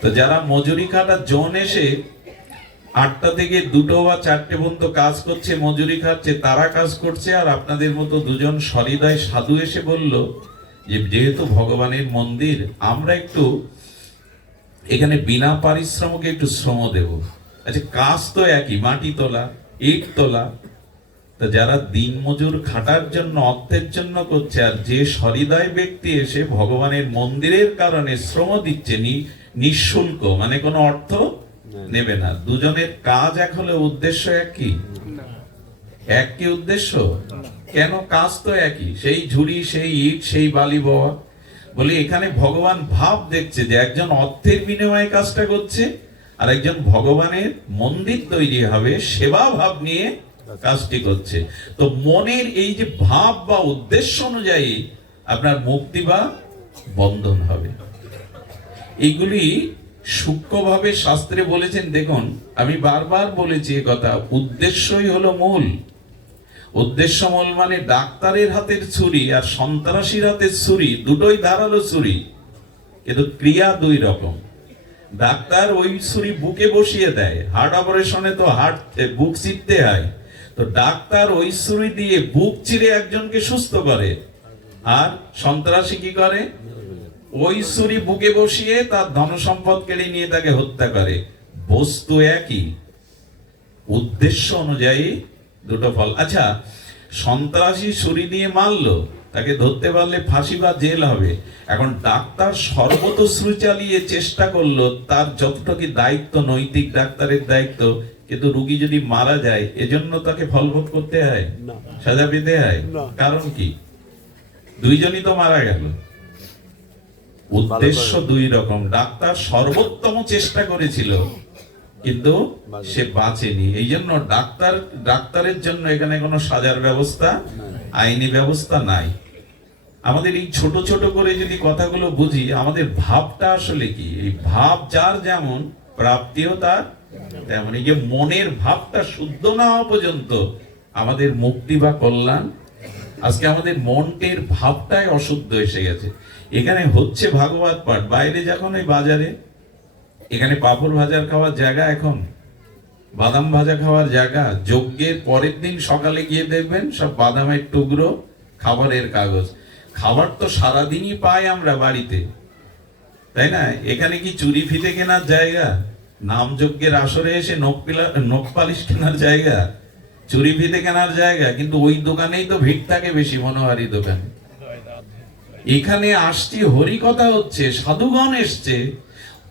তো যারা মজুরি খাটা জন এসে 8টা থেকে 2টো বা 4টে পর্যন্ত কাজ করছে, মজুরি খাচ্ছে, তারা কাজ করছে, আর আপনাদের মতো দুজন সহৃদয় সাধু এসে বলল যে যেহেতু ভগবানের মন্দির আমরা একটু এখানে বিনা পারিশ্রমিকে একটু শ্রম দেব। আচ্ছা, কাজ তো একই, মাটি তোলা, ইট তোলা। তো যারা দিন মজুর খাটার জন্য, অর্থের জন্য করছে, আর যে সহৃদয় ব্যক্তি এসে ভগবানের মন্দিরের কারণে শ্রম দিচ্ছে নিঃশুল্ক, মানে কোনো অর্থ নেবে না, দুজনের কাজ এক হলে উদ্দেশ্য একই, একই উদ্দেশ্য। কেন? কাজ তো একই, সেই ঝুড়ি, সেই ইট, সেই বালি বওয়া। বলি এখানে ভগবান ভাব দেখছে যে একজন অর্থের বিনিময়ে কাজটা করছে, আর একজন ভগবানের মন্দির তৈরি হবে সেবা ভাব নিয়ে কাজটি করছে। তো মনের এই যে ভাব বা উদ্দেশ্য অনুযায়ী আপনার মুক্তি বা বন্ধন হবে। এইগুলি সূক্ষ্মভাবে শাস্ত্রে বলেছেন। দেখুন, আমি বারবার বলেছি এ কথা, উদ্দেশ্যই হলো মূল। উদ্দেশ্য মূল মানে ডাক্তারের হাতের ছুরি আর সন্ত্রাসীর হাতের ছুরি দুটোই ধারালো ছুরি, কিন্তু ক্রিয়া দুই রকম। ডাক্তার ওই ছুরি বুকে বসিয়ে দেয়, হার্ট অপারেশনে তো বুক চিরতে হয়, তো ডাক্তার ওই ছুরি দিয়ে বুক চিরে একজনকে সুস্থ করে, আর সন্ত্রাসী কি করে? ওই ছুরি বুকে বসিয়ে তার ধন সম্পদ কেড়ে নিয়ে তাকে হত্যা করে। বস্তু একই, উদ্দেশ্য অনুযায়ী দুটো ফল। আচ্ছা, সন্ত্রাসী ছুরি দিয়ে মারলো, তাকে ধরতে পারলে ফাঁসি বা জেল হবে। এখন ডাক্তার সর্বতশ্রু চালিয়ে চেষ্টা করলো, তার যতটুকু দায়িত্ব, নৈতিক ডাক্তারের দায়িত্ব, কিন্তু রুগী যদি মারা যায় এজন্য তাকে ফলভোগ করতে হয়, সাজা পেতে হয়। কারণ কি? দুইজনই তো মারা গেল। উদ্দেশ্য দুই রকম। ডাক্তার সর্বোত্তম চেষ্টা করেছিল, কিন্তু সে বাঁচেনি। এই জন্য ডাক্তারের জন্য এখানে কোনো সাজার ব্যবস্থা, আইনি ব্যবস্থা নাই। আমাদের এই ছোট ছোট করে যদি কথাগুলো বুঝি, আমাদের ভাবটা আসলে কি, এই ভাব যার যেমন প্রাপ্তিও তার তেমন। এই যে মনের ভাবটা শুদ্ধ না হওয়া পর্যন্ত আমাদের মুক্তি বা কল্যাণ। আজকে আমাদের মনের ভাবটাই অশুদ্ধ এসে গেছে। এখানে হচ্ছে ভাগবত পাঠ, বাইরে যখন ওই বাজারে, এখানে পাঁপড় ভাজা খাওয়ার জায়গা, এখন বাদাম ভাজা খাওয়ার জায়গা। যজ্ঞের পরের দিন সকালে গিয়ে দেখবেন সব বাদামের টুকরো, খাবারের কাগজ। খাবার তো সারাদিনই পাই আমরা বাড়িতে, তাই না? এখানে কি চুরি ফিতে কেনার জায়গা? নাম যজ্ঞের আসরে এসে নখ পালিশ কেনার জায়গা? চুরি ফিতে কেনার জায়গা? কিন্তু ওই দোকানেই তো ভিড় থাকে বেশি, মনোহারি দোকানে। এখানে আসছি, হরি কথা হচ্ছে, সাধুগণ এসছে,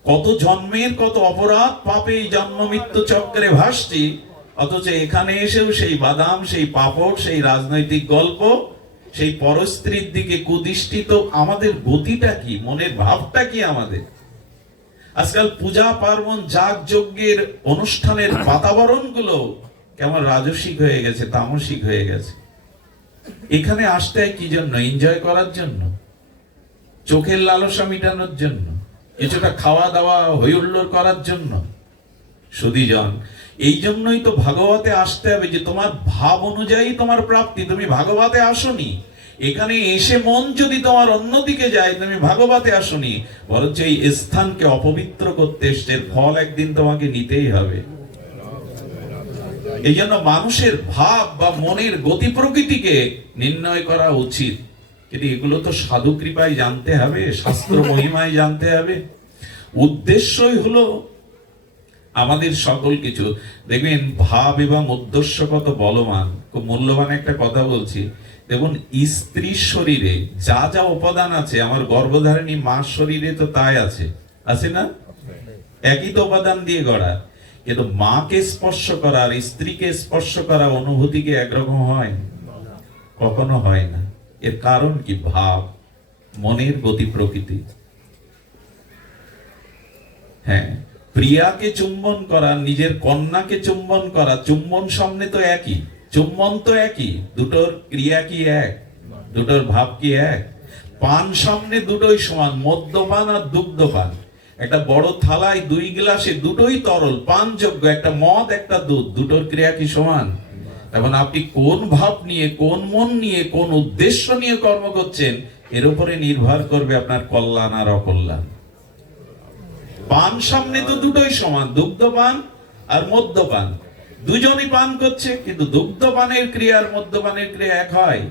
কত জন্মের কত অপরাধ পাপে এই জন্ম মৃত্যু চক্রে ভাসছি, অথচ এখানে এসেও সেই বাদাম, সেই পাপড়, সেই রাজনৈতিক গল্প, সেই পরস্ত্রীর দিকে কুদৃষ্টি। তো আমাদের গতিটা কি, মনের ভাবটা কি আমাদের? আজকাল পূজা পার্বণ, যাগ যজ্ঞের অনুষ্ঠানের বাতাবরণ গুলো কেমন রাজসিক হয়ে গেছে, তামসিক হয়ে গেছে। এখানে আসতে হয় কি জন্য? এনজয় করার জন্য, চোখের লালসা মিটানোর জন্য, কিছুটা খাওয়া দাওয়া হই হুল্লোড় করার জন্য। সুধীজন, এই জন্যই তো ভাগবতে আসতে হবে, যে তোমার ভাব অনুযায়ী তোমার প্রাপ্তি। তুমি ভাগবতে আসনি, এখানে এসে মন যদি তোমার অন্যদিকে যায়, তুমি ভাগবতে আসনি, বরঞ্চ এই স্থানকে অপবিত্র করতে এসছে। ফল একদিন তোমাকে নিতেই হবে। এই জন্য মানুষের ভাব বা মনের গতি প্রকৃতিকে নির্ণয় করা উচিত। কিন্তু এগুলো তো সাধু কৃপায় জানতে হবে, শাস্ত্র মহিমায় জানতে হবে। উদ্দেশ্যই হলো আমাদের সকল কিছু। দেখবেন ভাব এবং উদ্দেশ্য কত বলবান। খুব মূল্যবান একটা কথা বলছি। দেখুন, স্ত্রীর শরীরে যা যা উপাদান আছে, আমার গর্ভধারিণী মার শরীরে তো তাই আছে, আছে না? একই তো উপাদান দিয়ে গড়া। কিন্তু মাকে স্পর্শ করা আর স্ত্রীকে স্পর্শ করা অনুভূতিকে একরকম হয়? কখনো হয় না। এর কারণ কি? ভাব, মনের গতি প্রকৃতি। হ্যাঁ, প্রিয়াকে চুম্বন করা, নিজের কন্যাকে চুম্বন করা, চুম্বন সামনে তো একই, চুম্বন তো একই, দুটোর ক্রিয়া কি এক, দুটোর ভাব কি এক? পান সামনে দুটোই সমান, মদ্যপান আর দুগ্ধপান। একটা বড় থালায় 2 গ্লাসে দুটোই তরল পানযোগ্য, একটা মদ একটা দুধ, দুটোর ক্রিয়া কি সমান? এখন আপনি কোন ভাব নিয়ে, কোন মন নিয়ে, কোন উদ্দেশ্য নিয়ে কর্ম করছেন, এর উপরে নির্ভর করবে আপনার কল্যাণ আর অকল্যাণ। পান সামনে তো দুটোই সমান, দুগ্ধপান আর মদ্যপান, দুজনই পান করছে, কিন্তু দুগ্ধপানের ক্রিয়া আর মদ্যপানের ক্রিয়া এক হয়?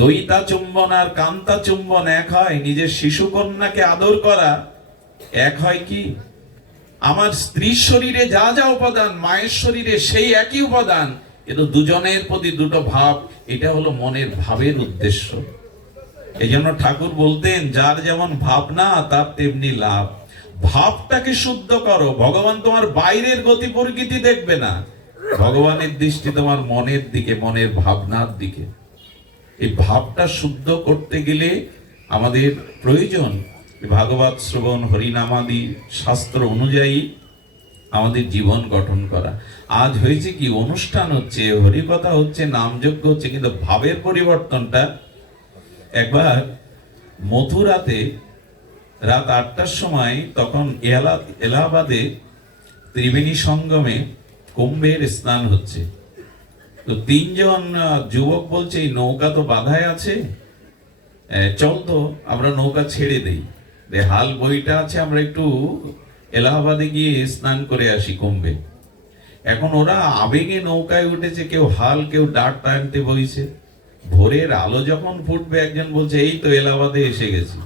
দইতা চুম্বন আর কান্তা চুম্বন এক হয়? নিজের শিশু কন্যাকে আদর করা এক হয় কি? আমার স্ত্রীর শরীরে যা যা উপাদান, মায়ের শরীরে সেই একই উপাদান, কিন্তু দুজনের প্রতি দুটো ভাব। এটা হলো মনের ভাবের উদ্দেশ্য। এই জন্য ঠাকুর বলতেন, যার যেমন ভাবনা তার তেমনি লাভ। ভাবটাকে শুদ্ধ করো, ভগবান তোমার বাইরের গতি প্রকৃতি দেখবে না, ভগবানের দৃষ্টি তোমার মনের দিকে, মনের ভাবনার দিকে। এই ভাবটা শুদ্ধ করতে গেলে আমাদের প্রয়োজন ভাগবত শ্রবণ, হরিনামাদি শাস্ত্র অনুযায়ী আমাদের জীবন গঠন করা। আজ হয়েছে কি, অনুষ্ঠান হচ্ছে, হরিকথা হচ্ছে, নামযজ্ঞ হচ্ছে, কিন্তু ভাবের পরিবর্তনটা। একবার মথুরাতে রাত 8টার সময়, তখন এলাহাবাদে ত্রিবেণী সঙ্গমে কুম্ভের স্নান হচ্ছে। তো 3 জন যুবক বলছে, এই নৌকা তো বাধায় আছে, চল তো আমরা নৌকা ছেড়ে দেই, হাল বইটা আছে, আমরা একটু এলাহাবাদে গিয়ে স্নান করে আসি কুম্ভে। এখন ওরা আবেগে নৌকায় উঠেছে, কেউ হাল, কেউ ডাক টানতে বইছে। ভোরের আলো যখন ফুটবে, একজন বলছে এই তো এলাহাবাদে এসে গেছি।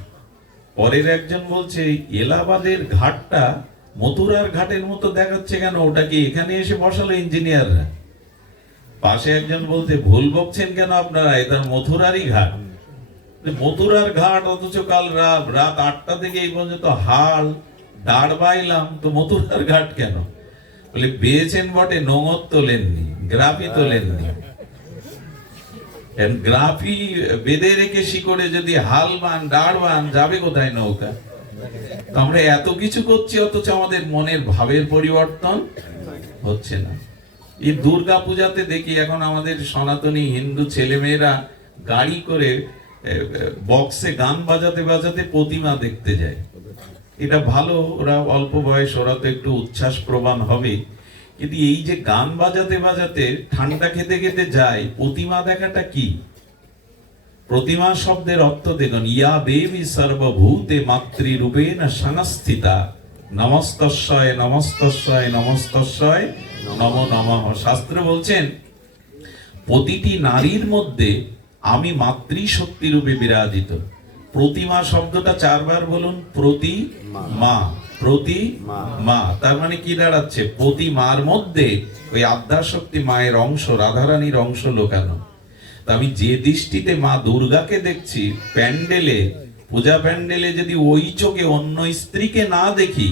পরের একজন বলছে এলাহাবাদের ঘাটটা মথুরার ঘাটের মতো দেখাচ্ছে কেন, ওটা কি এখানে এসে বসালো ইঞ্জিনিয়াররা? পাশে একজন বলছে ভুল বকছেন কেন আপনারা, এটা মথুরারই ঘাট। মথুরার ঘাট, অথচ কাল রাত 8টা থেকে এই পর্যন্ত হাল দাঁড় বাইলাম, তো মথুরার ঘাট কেন? বলে বেয়েছেন বটে, নোঙর তোলেননি, গ্রাফি তোলেননি। গ্রাফি বেঁধে রেখে শিকড়ে যদি হাল বান, দাঁড় বান, যাবে কোথায় নৌকা? তো আমরা এত কিছু করছি, অথচ আমাদের মনের ভাবের পরিবর্তন হচ্ছে না। এই দুর্গা পূজাতে দেখি এখন আমাদের সনাতনী হিন্দু ছেলেমেয়েরা গাড়ি করে বক্সে গান বাজাতে বাজাতে প্রতিমা দেখতে যায়। এটা ভালো, ওরা অল্প বয়স, ওরা তো একটু উচ্ছ্বাস প্রবান হবে। কিন্তু এই যে গান বাজাতে বাজাতে, ঠান্ডা খেতে খেতে যায়, প্রতিমা দেখাটা কি? প্রতিমা শব্দের অর্থ দেখুন, ইয়া দেবী সর্বভূতে মাতৃরূপেণ সংস্থিতা, নমস্তস্যয় নমস্তস্যয় নমস্তস্যয় নমো নমঃ। শাস্ত্র বলছেন প্রতিটি নারীর মধ্যে আমি মাতৃ শক্তি রূপে বিরাজিত। প্রতিমা শব্দটা 4 বার বলুন, প্রতিমা, প্রতিমা। তার মানে কি দাঁড়াচ্ছে? প্রতিমার মধ্যে ওই আদ্যাশক্তি মায়ের অংশ, রাধারানীর অংশ লোকানো। তা আমি যে দৃষ্টিতে মা দুর্গাকে দেখছি প্যান্ডেলে, পূজা প্যান্ডেলে, যদি ওই চোখে অন্য স্ত্রীকে না দেখি,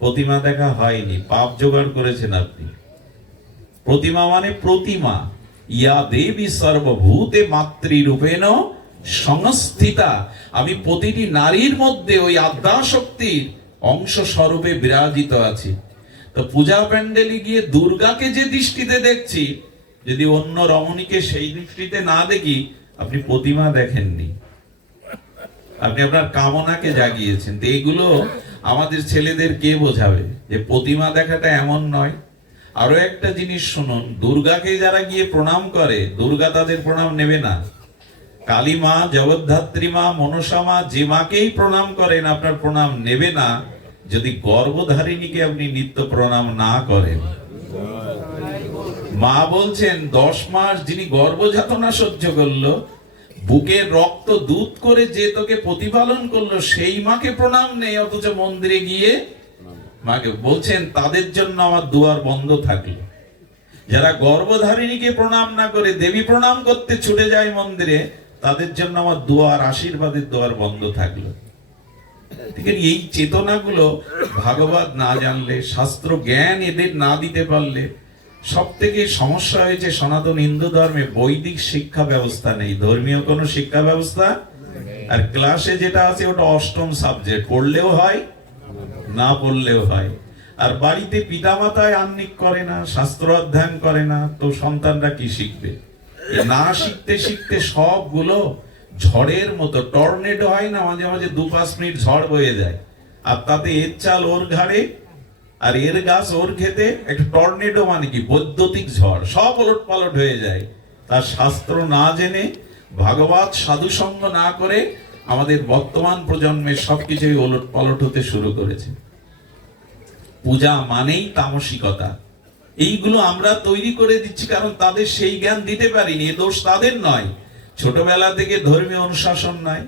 প্রতিমা দেখা হয়নি, পাপ জোগাড় করেছেন আপনি। প্রতিমা মানে প্রতিমা, ইয়া দেবী সর্বভূতে মাতৃরূপেণ সংস্থিতা। আমি প্রতিটি নারীর মধ্যে ওই আদ্যাশক্তির অংশ স্বরূপে বিরাজিত আছি। তো পূজা প্যান্ডেলে গিয়ে দুর্গাকে যে দৃষ্টিতে দেখছি, যদি অন্য রমণীকে সেই দৃষ্টিতে না দেখি, আপনি প্রতিমা দেখেননি, আপনি আপনার কামনাকে জাগিয়েছেন। তো এইগুলো আমাদের ছেলেদের কে বোঝাবে যে প্রতিমা দেখাটা এমন নয়। আরো একটা জিনিস শুনুন, দুর্গাকে যারা গিয়ে প্রণাম করে, দুর্গা তাদের প্রণাম নেবে না। কালী মা, জগদ্ধাত্রী মা, মনসা মা, যে মাকেই প্রণাম করেন, আপনার প্রণাম নেবে না যদি গর্ভধারিণীকে আপনি নিত্য প্রণাম না করেন। মা বলছেন 10 মাস যিনি গর্ভযাতনা সহ্য করলো, বুকের রক্ত দুধ করে যে তোকে প্রতিপালন করলো, সেই মাকে প্রণাম নেই, অথচ মন্দিরে গিয়ে মাকে বলছেন তাদের জন্য আমার দুয়ার বন্ধ থাকলো। যারা গর্ভধারিণীকে প্রণাম না করে দেবী প্রণাম করতে ছুটে যায় মন্দিরে, তাদের জন্য আমার দুয়ার, আশীর্বাদের দুয়ার বন্ধ থাকলো। এই চেতনাগুলো ভাগবত না জানলে, শাস্ত্র জ্ঞান এদের না দিতে পারলে, সব থেকে সমস্যা হয়েছে সনাতন হিন্দু ধর্মে বৈদিক শিক্ষা ব্যবস্থা নেই, ধর্মীয় কোনো শিক্ষা ব্যবস্থা। আর ক্লাসে যেটা আছে ওটা 8ম সাবজেক্ট, পড়লেও হয় না পড়লেও হয়। আর বাড়িতে পিতামাতায় আহ্নিক করে না, শাস্ত্র অধ্যয়ন করে না, তো সন্তানরা কি শিখবে? এই না শিখতে শিখতে সবগুলো ঝড়ের মতো, টর্নেডো হয় না মাঝে মাঝে 2-5 মিনিট ঝড় বয়ে যায়, আর তাতে এর চাল ওর ঘাড়ে আর এর গাছ ওর খেতে, একটা টর্নেডো মানে কি বৈদ্যুতিক ঝড়, সব ওলট পালট হয়ে যায়। তার শাস্ত্র না জেনে, ভাগবত সাধুসঙ্গ না করে আমাদের বর্তমান প্রজন্মের সবকিছুই ওলট পালট হতে শুরু করেছে। পূজা মানেই তামসিকতা, এইগুলো আমরা তৈরি করে দিচ্ছি, কারণ তাদের সেই জ্ঞান দিতে পারিনি। এ দোষ তাদের নয়, ছোটবেলা থেকে ধর্মীয় অনুশাসন নাই।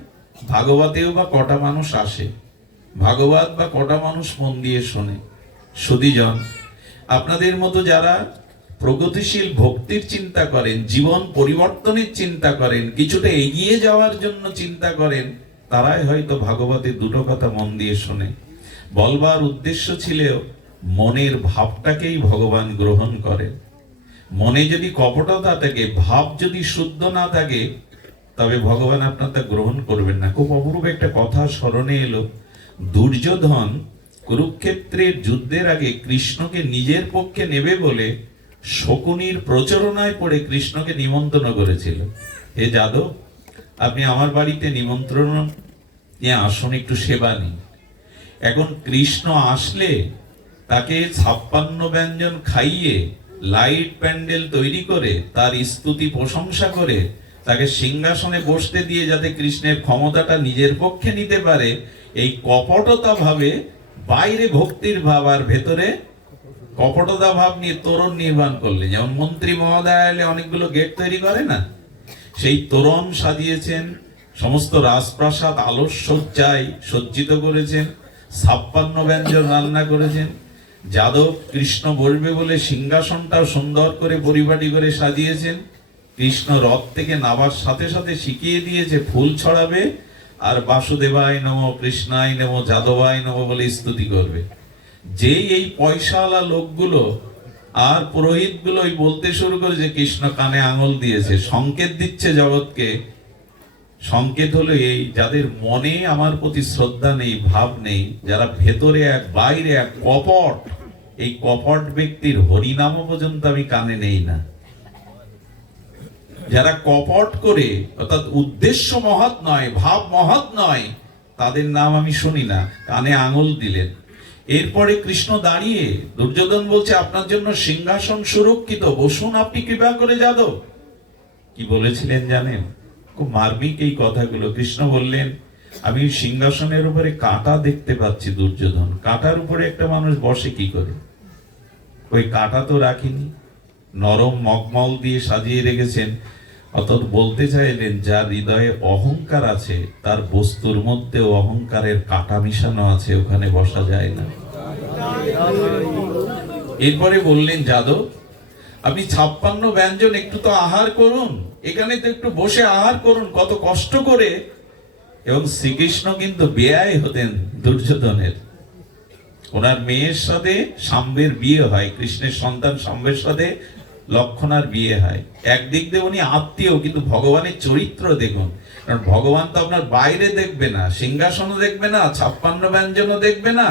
ভাগবতেও বা কটা মানুষ আসে, ভাগবত বা কটা মানুষ মন দিয়ে শোনে? সুধীজন, আপনাদের মতো যারা প্রগতিশীল ভক্তির চিন্তা করেন, জীবন পরিবর্তনের চিন্তা করেন, কিছুটা এগিয়ে যাওয়ার জন্য চিন্তা করেন, তারাই হয়তো ভাগবতের দুটো কথা মন দিয়ে শোনে। বলবার উদ্দেশ্য ছিল মনের ভাবটাকেই ভগবান গ্রহণ করেন। মনে যদি কপটতা থাকে, ভাব যদি শুদ্ধ না থাকে, তবে ভগবান আপনার তা গ্রহণ করবেন না। খুব অপরূপ একটা কথা স্মরণে এলো। দুর্যোধন কুরুক্ষেত্রের যুদ্ধের আগে কৃষ্ণকে নিজের পক্ষে নেবে বলে শকুনির প্রচারণায় পড়ে কৃষ্ণকে নিমন্ত্রণ করেছিল, হে যাদব, আপনি আমার বাড়িতে নিমন্ত্রণ নিয়ে আসুন, একটু সেবা নিন। এখন কৃষ্ণ আসলে তাকে 56 ব্যঞ্জন খাইয়ে, লাইট প্যান্ডেল তৈরি করে, তার স্তুতি প্রশংসা করে, তাকে সিংহাসনে বসতে দিয়ে যাতে কৃষ্ণের ক্ষমতাটা নিজের পক্ষে নিতে পারে, এই কপটতা ভাবে, বাইরে ভক্তির ভাব আর ভেতরে কপটতা ভাব নিয়ে তোরণ নির্মাণ করলে, যেমন মন্ত্রী মহোদয় এলে অনেকগুলো গেট তৈরি করে না, সেই তোরণ সাজিয়েছেন, সমস্ত রাজপ্রাসাদ আলোকসজ্জায় সজ্জিত করেছেন, 56 ব্যঞ্জন রান্না করেছেন। যাদব কৃষ্ণ বলবে বলে সিংহাসনটাও সুন্দর করে পরিপাটি করে সাজিয়েছেন। কৃষ্ণ রথ থেকে নামার সাথে সাথে শিখিয়ে দিয়েছে ফুল ছড়াবে, আর বাসুদেবায় নম, কৃষ্ণায় নম, যাদবায় নম বলে স্তুতি করবে। যেই এই পয়সাওয়ালা লোকগুলো আর পুরোহিতগুলো বলতে শুরু করেছে, কৃষ্ণ কানে আঙুল দিয়েছে, সংকেত দিচ্ছে জগৎকে। সংকেত হলো এই, যাদের মনে আমার প্রতি শ্রদ্ধা নেই, ভাব নেই, যারা ভেতরে এক বাইরে এক কপট, এই কপট ব্যক্তির হরিনাম পর্যন্ত আমি কানে নেই না। যারা কপট করে, অর্থাৎ উদ্দেশ্য মহৎ নয়, ভাব মহৎ নয়, তাদের নাম আমি শুনি না। কানে আঙুল দিলেন। এরপরে কৃষ্ণ দাঁড়িয়ে, দুর্যোধন বলছে আপনার জন্য সিংহাসন সুরক্ষিত, বসুন আপনি কৃপা করে। যাদব কি বলেছিলেন জানেন? খুব মার্মিক এই কথাগুলো। কৃষ্ণ বললেন, আমি সিংহাসনের উপরে কাঁটা দেখতে পাচ্ছি দুর্যোধন, কাঁটার উপরে একটা মানুষ বসে কি করে? ওই কাঁটা তো রাখিনি, নরম মখমল দিয়ে সাজিয়ে রেখেছেন। অর্থাৎ বলতে চাইলেন, যার হৃদয়ে অহংকার আছে, তার বস্তুর মধ্যেও অহংকারের কাঁটা মিশানো আছে, ওখানে বসা যায় না। এরপরে বললেন, যাদব আপনি 56 ব্যঞ্জন একটু তো আহার করুন, এখানে তো একটু বসে আহার করুন, কত কষ্ট করে। এবং শ্রীকৃষ্ণ কিন্তু বেয়াই হতেন দুর্যোধনের। ওনার মেয়ের সাথে শাম্বের বিয়ে হয়, কৃষ্ণের সন্তান শাম্বের সাথে লক্ষণার বিয়ে হয়। একদিক দিয়ে উনি আত্মীয়, কিন্তু ভগবানের চরিত্র দেখুন। কারণ ভগবান তো আপনার বাইরে দেখবে না, সিংহাসনও দেখবে না, 56 ব্যঞ্জনও দেখবে না,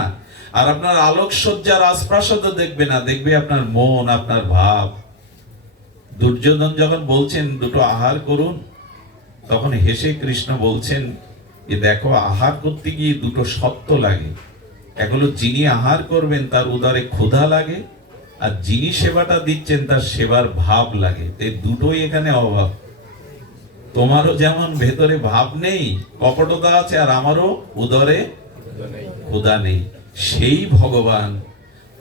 আর আপনার আলোকসজ্জা রাজপ্রাসাদও দেখবে না, দেখবে আপনার মন, আপনার ভাব। দুর্যোধন যখন বলছেন দুটো আহার করুন, তখন হেসে কৃষ্ণ বলছেন, যে দেখো, আহার করতে গিয়ে দুটো সত্য লাগে। এক হলো যিনি আহার করবেন তার উদরে ক্ষুধা লাগে, আর যিনি সেবাটা দিচ্ছেন তার সেবার ভাব লাগে। এই দুটোই এখানে অভাব। তোমারও যেমন ভেতরে ভাব নেই, কপটতা আছে, আর আমারও উদরে ক্ষুধা নেই। সেই ভগবান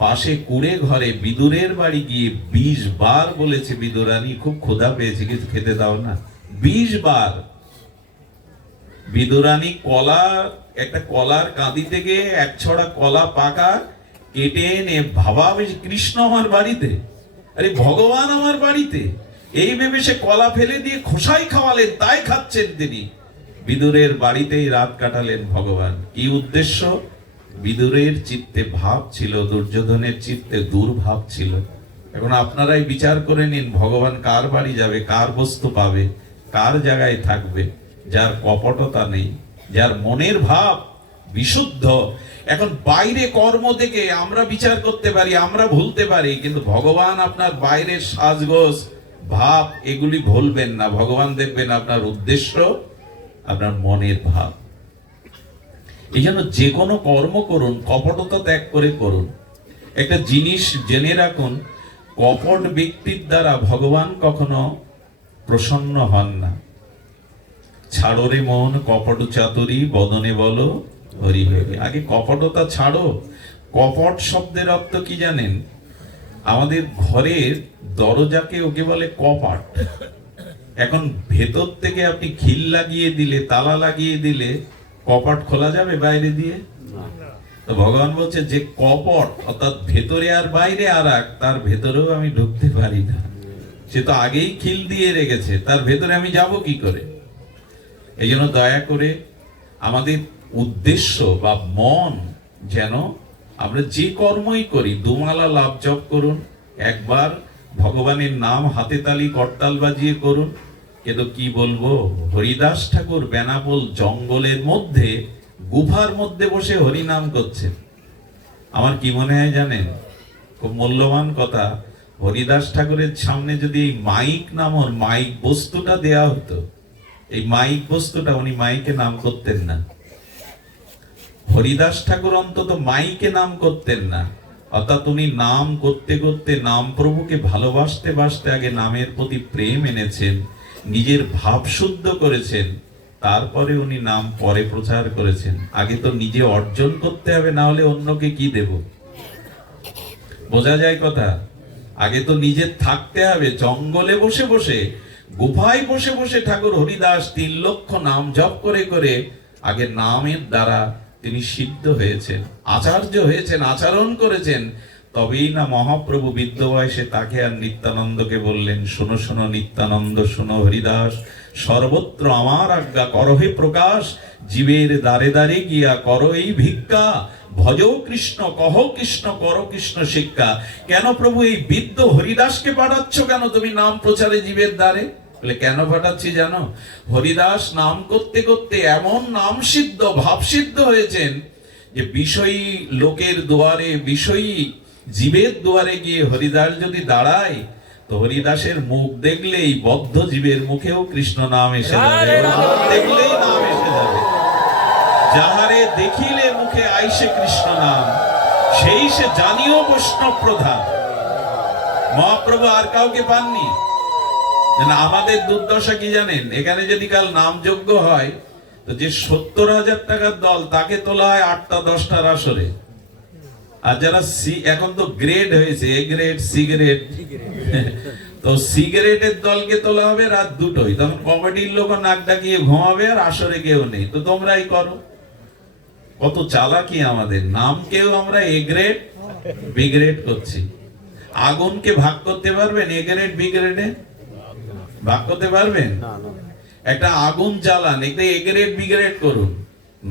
পাশে কুড়ে ঘরে বিদুরের বাড়ি গিয়ে 20 বার বলেছে, বিদুরানী খুব ক্ষুধা পেয়েছে, কিছু খেতে দাও না। 20 বার। বিদুরানী একটা কলার কাঁদি থেকে এক ছড়া কলা পাকা কেটে এনে ভাবাবে কৃষ্ণ আমার বাড়িতে, আরে ভগবান আমার বাড়িতে, এই ভেবে সে কলা ফেলে দিয়ে খোসাই খাওয়ালেন, তাই খাচ্ছেন তিনি। বিদুরের বাড়িতেই রাত কাটালেন ভগবান। কি উদ্দেশ্য? বিদুরের চিত্তে ভাব ছিল, দুর্যোধনের চিত্তে দুর্ভাব ছিল। এখন আপনারাই বিচার করে নিন, ভগবান কার বাড়ি যাবে, কার বস্তু পাবে, কার জায়গায় থাকবে? যার কপটতা নেই, যার মনের ভাব বিশুদ্ধ। এখন বাইরে কর্ম থেকে আমরা বিচার করতে পারি, আমরা ভুলতে পারি, কিন্তু ভগবান আপনার বাইরের সাজগোজ ভাব এগুলি ভুলবেন না। ভগবান দেখবেন আপনার উদ্দেশ্য, আপনার মনের ভাব। এই জন্য যে কোনো কর্ম করুন কপটতা ত্যাগ করে করুন। একটা জিনিস জেনে রাখুন, কপট ব্যক্তির দ্বারা ভগবান কখনো প্রসন্ন হন না। ছাড়ো রে মন কপট চাতুরি বদনে বলো হরি হরি। আগে কপটতা ছাড়ো। কপট শব্দের অর্থ কি জানেন? আমাদের ঘরের দরজাকে ওকে বলে কপাট। এখন ভেতর থেকে আপনি খিল লাগিয়ে দিলে, তালা লাগিয়ে দিলে কপাট খোলা যাবে বাইরে দিয়ে? তো ভগবান বলছে যে কপট, অর্থাৎ ভেতরে আর বাইরে আর এক, তার ভেতরেও আমি ঢুকতে পারি না। সে তো আগেই খিল দিয়ে রেখেছে, তার ভেতরে আমি যাব কি করে? এই জন্য দয়া করে আমাদের উদ্দেশ্য বা মন যেন, আমরা যে কর্মই করি দুমালা লাভ জপ করুন, একবার ভগবানের নাম হাতে তালি করতাল বাজিয়ে করুন। কিন্তু কি বলবো, হরিদাস ঠাকুর বেনাপোল জঙ্গলের মধ্যে গুফার মধ্যে বসে হরিনাম করছেন। আমার কি মনে হয় জানেন? খুব মূল্যবান কথা। হরিদাস ঠাকুরের সামনে যদি এই মাইক নামর মাইক বস্তুটা দেয়া হতো, এই মাইক বস্তুটা, উনি মাইকে নাম করতেন না। হরিদাস ঠাকুর অন্তত মাইকে নাম করতেন না। অর্থাৎ উনি নাম করতে করতে, নাম প্রভুকে ভালোবাসতে বাসতে আগে নামের প্রতি প্রেম এনেছেন, নিজের ভাব শুদ্ধ করেছেন, তারপরে উনি নাম পরে প্রচার করেছেন। আগে তো নিজে অর্জন করতে হবে, না হলে অন্যকে কি দেব? বোঝা যায় কথা? আগে তো নিজে থাকতে হবে। জঙ্গলে বসে বসে, গুফায় বসে বসে ঠাকুর হরিদাস 3 লক্ষ নাম জপ করে করে আগে নামের দ্বারা তিনি সিদ্ধ হয়েছেন, আচার্য হয়েছেন, আচরণ করেছেন। তবেই না মহাপ্রভু বৃদ্ধ বয়সে তাকে আর নিত্যানন্দকে বললেন, শোনো শোনো নিত্যানন্দ, শোনো হরিদাস, সর্বত্র আমার আজ্ঞা করহে প্রকাশ, জীবের দ্বারে দ্বারে গিয়া করো এই ভিক্ষা, ভজ কৃষ্ণ কহ কৃষ্ণ করো কৃষ্ণ শিক্ষা। কেন প্রভু এই বৃদ্ধ হরিদাসকে পাঠাচ্ছ কেন তুমি নাম প্রচারে জীবের দ্বারে? বলে কেন পাঠাচ্ছি জানো? হরিদাস নাম করতে করতে এমন নাম সিদ্ধ, ভাব সিদ্ধ হয়েছেন যে বিষয়ী লোকের দুয়ারে, বিষয়ী জীবের দুয়ারে গিয়ে হরিদাস যদি দাঁড়ায়, তো হরিদাসের মুখ দেখলেই বদ্ধ জীবের মুখেও কৃষ্ণ নাম এসে যাবে, দেখলেই নাম এসে যাবে। যাহারে দেখিলে মুখে আইসে কৃষ্ণ নাম, সেই সে জানিও বৈষ্ণব প্রধান। মহাপ্রভু আর কাউকে পাননি। আমাদের দুর্দশা কি জানেন? এখানে যদি কাল নাম যজ্ঞ হয়, তো যে 70,000 টাকার দল, তাকে তোলা হয় 8টা 10টার আসরে। আর যারা এখন তো গ্রেড হয়েছে, এ গ্রেড, সি গ্রেড, তো সিগারেটের দলকে তোলা হবে রাত 2টোয়। তখন কমিটির লোক নাক ডাকিয়ে ঘুমাবে, আর আসরে কেউ নেই। তো তোমরাই করো। কত চালাকি আমাদের! নামকেও আমরা এ গ্রেড, বি গ্রেড করছি। আগুনকে ভাগ করতে পারবেন? এ গ্রেড, বি গ্রেডে ভাগ করতে পারবেন? একটা আগুন জ্বালান, এটা এ গ্রেড, বি গ্রেড করুন।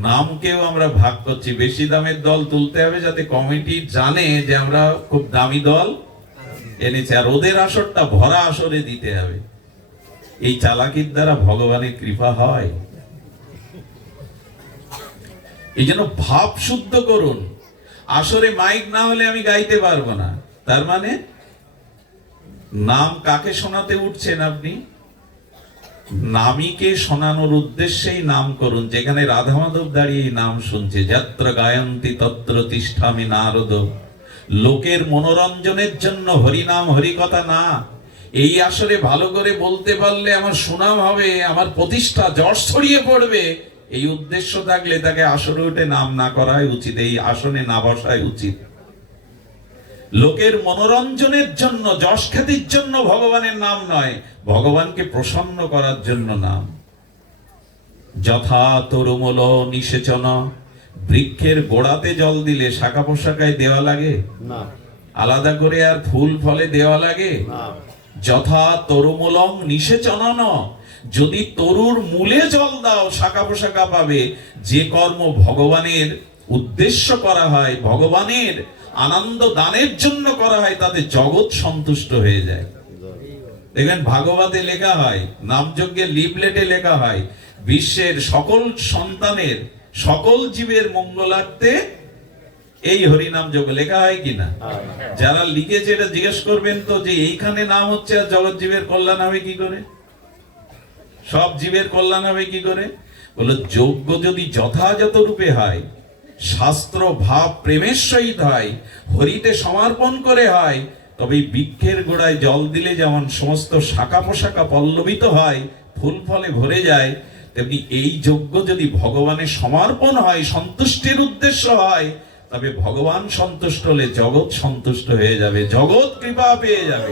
নামকেও আমরা ভাগ করছি। বেশি দামের দল তুলতে হবে, যাতে কমিটি জানে যে আমরা খুব দামি দল এনেছি, আর ওদের আসরটা ভরা আসরে দিতে হবে। এই চালাকির দ্বারা ভগবানের কৃপা হয়। এই জন্য ভাব শুদ্ধ করুন। আসরে মাইক না হলে আমি গাইতে পারবো না, তার মানে নাম কাকে শোনাতে উঠছেন আপনি? নামীকে শোনানোর উদ্দেশ্যেই নাম করুন। যেখানে রাধা মাধব দাঁড়িয়ে নাম শুনছে, যাত্র গায়ন্তি তত্র তিষ্ঠামি নারদ, লোকের মনোরঞ্জনের জন্য হরিনাম হরিকথা না। এই আসরে ভালো করে বলতে পারলে আমার সুনাম হবে, আমার প্রতিষ্ঠা যশ ছড়িয়ে পড়বে, এই উদ্দেশ্য থাকলে তাকে আসরে উঠে নাম না করাই উচিত, এই আসনে না বসাই উচিত। লোকের মনোরঞ্জনের জন্য, যশ খ্যাতির জন্য ভগবানের নাম নয়, ভগবানকে প্রসন্ন করার জন্য নাম। যথা তরুমূল নিষেচন, বৃক্ষের গোড়াতে জল দিলে শাখা পোশাকায় দেওয়া লাগে না, আলাদা করে আর ফুল ফলে দেওয়া লাগে না। যথা তরুমূলং নিষেচনন, যদি তরুর মূলে জল দাও শাখা পোশাকা পাবে। যে কর্ম ভগবানের উদ্দেশ্য করা হয়, ভগবানের আনন্দ দানের জন্য করা হয়, তাতে জগৎ সন্তুষ্ট হয়ে যায়। দেখবেন ভাগবতে লেখা হয়, নামযজ্ঞের লিফলেটে লেখা হয়, বিশ্বের সকল সন্তানের সকল জীবের মঙ্গলার্থে এই হরিনাম যোগ লেখা হয় কিনা? যারা লিখেছে এটা জিজ্ঞেস করবেন তো, যে এইখানে নাম হচ্ছে আর জগৎ জীবের কল্যাণ হবে কি করে, সব জীবের কল্যাণ হবে কি করে? বলো, যজ্ঞ যদি যথাযথ রূপে হয়, শাস্ত্র ভাব প্রেমের সহিত হয়, হরিতে সমর্পণ করে হয়, তবে বৃক্ষের গোড়ায় জল দিলে যেমন সমস্ত শাখা পোশাখা পল্লবিত হয়, ফুল ফলে ভরে যায়, তেমনি এই যজ্ঞ যদি ভগবানের সমর্পণ হয়, সন্তুষ্টির উদ্দেশ্য হয়, তবে ভগবান সন্তুষ্ট হলে জগৎ সন্তুষ্ট হয়ে যাবে, জগৎ কৃপা পেয়ে যাবে।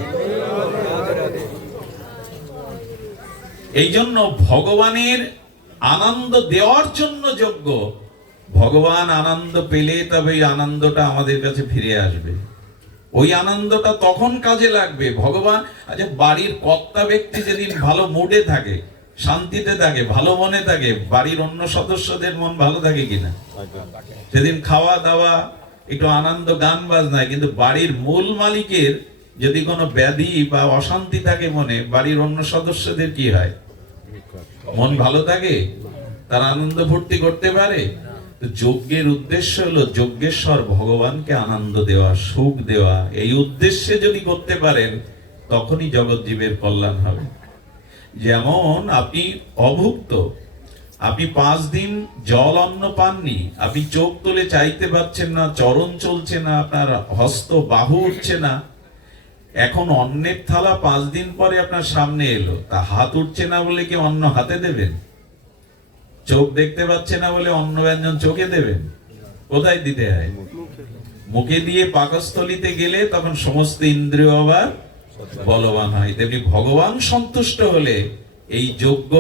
এই জন্য ভগবানের আনন্দ দেওয়ার জন্য যজ্ঞ। ভগবান আনন্দ পেলে তবে এই আনন্দটা আমাদের কাছে ফিরে আসবে, ওই আনন্দটা তখন কাজে লাগবে। ভগবান, আচ্ছা, বাড়ির কর্তা ব্যক্তি যেদিন ভালো মুডে থাকে, শান্তিতে থাকে, ভালো মনে থাকে, বাড়ির অন্য সদস্যদের মন ভালো থাকে কিনা? সেদিন খাওয়া দাওয়া একটু আনন্দ, গান বাজনায়। কিন্তু বাড়ির মূল মালিকের যদি কোনো ব্যাধি বা অশান্তি থাকে মনে, বাড়ির অন্য সদস্যদের কি হয়? মন ভালো থাকে? তার আনন্দ ফুর্তি করতে পারে? যজ্ঞের উদ্দেশ্য হলো যজ্ঞেশ্বর ভগবানকে আনন্দ দেওয়া, সুখ দেওয়া। এই উদ্দেশ্যে যদি করতে পারেন, তখনই জগৎ জীবের কল্যাণ হবে। যেমন আপনি অভুক্ত, আপনি 5 দিন জল অন্ন পাননি, আপনি চোখ তুলে চাইতে পারছেন না, চরণ চলছে না, আপনার হস্ত বাহু উঠছে না, এখন অন্নের থালা 5 দিন পরে আপনার সামনে এলো, তা হাত উঠছে না বলে কি অন্ন হাতে দেবেন? চোখ দেখতে পাচ্ছে না বলে অন্ন ব্যঞ্জন চোখে দেবেন? কোথায় দিতে হয়? মুখে দিয়ে পাকস্থলিতে গেলে তখন সমস্ত ইন্দ্রিয় আবার বলবান হয়। তেমনি ভগবান সন্তুষ্ট হলে এই যজ্ঞ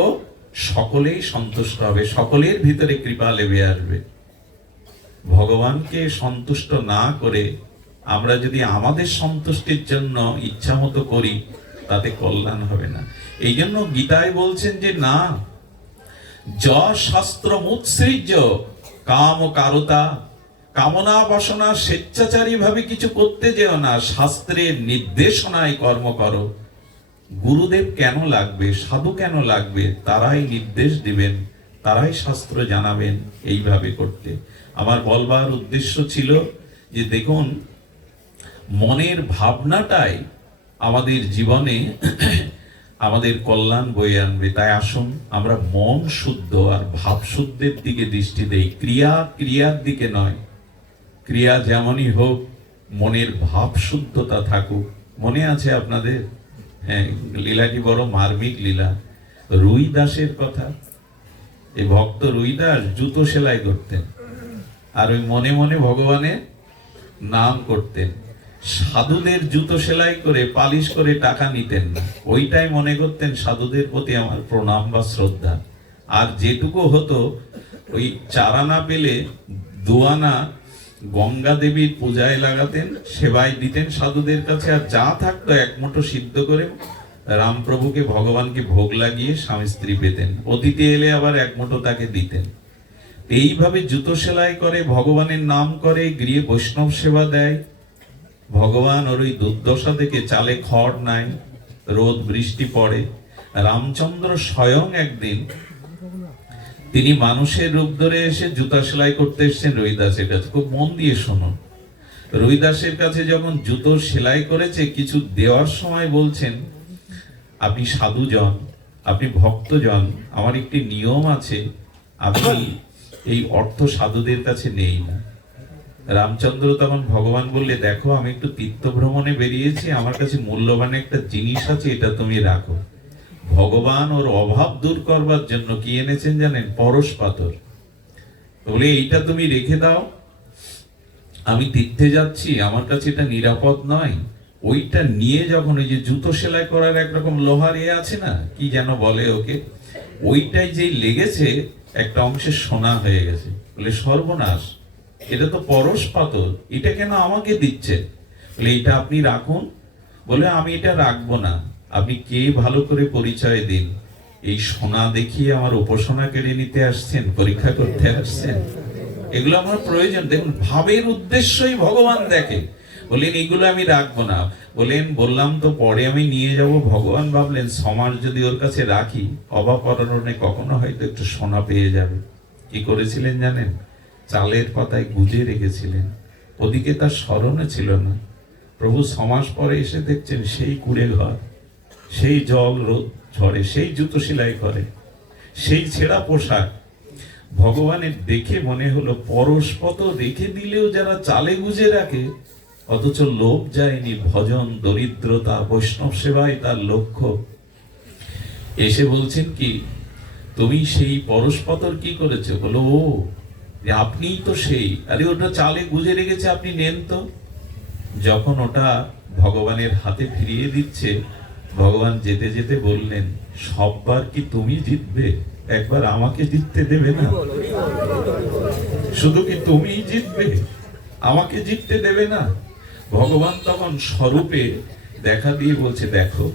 সকলেই সন্তুষ্ট হবে, সকলের ভিতরে কৃপা লেবে আসবে। ভগবানকে সন্তুষ্ট না করে আমরা যদি আমাদের সন্তুষ্টির জন্য ইচ্ছা মতো করি, তাতে কল্যাণ হবে না। এই জন্য গীতায় বলছেন যে না, শাস্ত্র মুৎসৃজ্য কাম কারতা, কামনা বাসনা স্বেচ্ছাচারী ভাবে কিছু করতে যেও না, শাস্ত্রের নির্দেশনায় কর্ম করো। গুরুদেব কেন লাগবে, সাধু কেন লাগবে? তারাই নির্দেশ দিবেন, তারাই শাস্ত্র জানাবেন এইভাবে করতে। আমার বলবার উদ্দেশ্য ছিল যে দেখুন, মনের ভাবনাটাই আমাদের জীবনে আমাদের কল্যাণ বয়ে আনবে। তাই আসুন আমরা মন শুদ্ধ আর ভাব শুদ্ধের দিকে দৃষ্টি দেই, ক্রিয়ার দিকে নয়। ক্রিয়া যেমনই হোক, মনের ভাব শুদ্ধতা থাকুক। মনে আছে আপনাদের? হ্যাঁ, লীলাটি বড় মার্মিক লীলা, রুই দাসের কথা। এই ভক্ত রুই দাস জুতো সেলাই করতেন, আর ওই মনে মনে ভগবানের নাম করতেন। সাধুদের জুতো সেলাই করে পালিশ করে টাকা নিতেন না, ওইটাই মনে করতেন সাধুদের প্রতি আমার প্রণাম বা শ্রদ্ধা। আর যেটুকু হতো, ওই 4 আনা পেলে 2 আনা গঙ্গা দেবীর পূজায় লাগাতেন, সেবায় দিতেন সাধুদের কাছে। আর যা থাকতো 1 মুঠো সিদ্ধ করে রামপ্রভুকে, ভগবানকে ভোগ লাগিয়ে স্বামী স্ত্রী পেতেন। অতিথি এলে আবার 1 মুঠো তাকে দিতেন। এইভাবে জুতো সেলাই করে, ভগবানের নাম করে, গৃহে বৈষ্ণব সেবা দেয়। ভগবান ওর ওই দুর্দশা দেখে, চালে খড় নাই, রোদ বৃষ্টি পড়ে, রামচন্দ্র স্বয়ং একদিন তিনি মানুষের রূপ ধরে এসে জুতা সেলাই করতে এসেছেন রবিদাসের কাছে। খুব মন দিয়ে শোনো, রবিদাসের কাছে যখন জুতো সেলাই করেছে, কিছু দেওয়ার সময় বলছেন, আপনি সাধুজন, আপনি ভক্তজন, আমার একটি নিয়ম আছে, আপনি এই অর্থ সাধুদের কাছে নেই না। রামচন্দ্র তখন ভগবান বললে, দেখো, আমি একটু তীর্থ ভ্রমণে বেরিয়েছি, আমার কাছে মূল্যবান একটা জিনিস আছে, এটা তুমি রাখো। ভগবান ওর অভাব দূর করবার জন্য কি এনেছেন জানেন? পরশ পাথর। বলে, এইটা তুমি রেখে দাও, আমি তীর্থে যাচ্ছি, আমার কাছে এটা নিরাপদ নয়। ওইটা নিয়ে যখন ওই যে জুতো সেলাই করার একরকম লোহার আছে না, কি যেন বলে ওকে, ওইটাই যেই লেগেছে, একটা অংশে সোনা হয়ে গেছে। বলে, সর্বনাশ, এটা তো পরশ পাথর, এটা কেন আমাকে দিচ্ছে? বলে, এটা আপনি রাখুন। বলে, আমি এটা রাখবো না, আপনি কে ভালো করে পরিচয় দিন। এই সোনা দেখিয়ে আমার উপাসনা কেড়ে নিতে আসছেন, পরীক্ষা করতে আসছেন? এগুলো আমার প্রয়োজন। দেখুন, ভাবের উদ্দেশ্যই ভগবান দেখে। বললেন, এগুলো আমি রাখবো না। বললাম তো পরে আমি নিয়ে যাব। ভগবান ভাবলেন, সমাজ যদি ওর কাছে রাখি, অভাব অরণ্যে কখনো হয়তো একটু সোনা পেয়ে যাবে। কি করেছিলেন জানেন? চালের পাতায় গুজে রেখেছিলেন। ওদিকে তার স্মরণে ছিল না। প্রভু ছমাস পরে এসে দেখছেন সেই কুড়ে ঘর, সেই জল রোদ ঝরে, সেই জুতো সেলাই করে, সেই ছেঁড়া পোশাক। ভগবানের দেখে মনে হলো পরশপত রেখে দিলেও যারা চালে গুজে রাখে, অথচ লোভ যায়নি, ভজন, দরিদ্রতা, বৈষ্ণব সেবাই তার লক্ষ্য। এসে বলছেন কি, তুমি সেই পরশপতর কি করেছো? বলো, ও যে আপনিই তো সেই। আরে ওটা চালে গুজে রেখেছে, আপনি নেন তো। যখন ওটা ভগবানের হাতে ফিরিয়ে দিচ্ছে, ভগবান যেতে যেতে বললেন, সববার কি তুমি জিতবে? একবার আমাকে জিততে দেবে না? শুধু কি তুমি জিতবে, আমাকে জিততে দেবে না? ভগবান তখন স্বরূপে দেখা দিয়ে বলছে, দেখো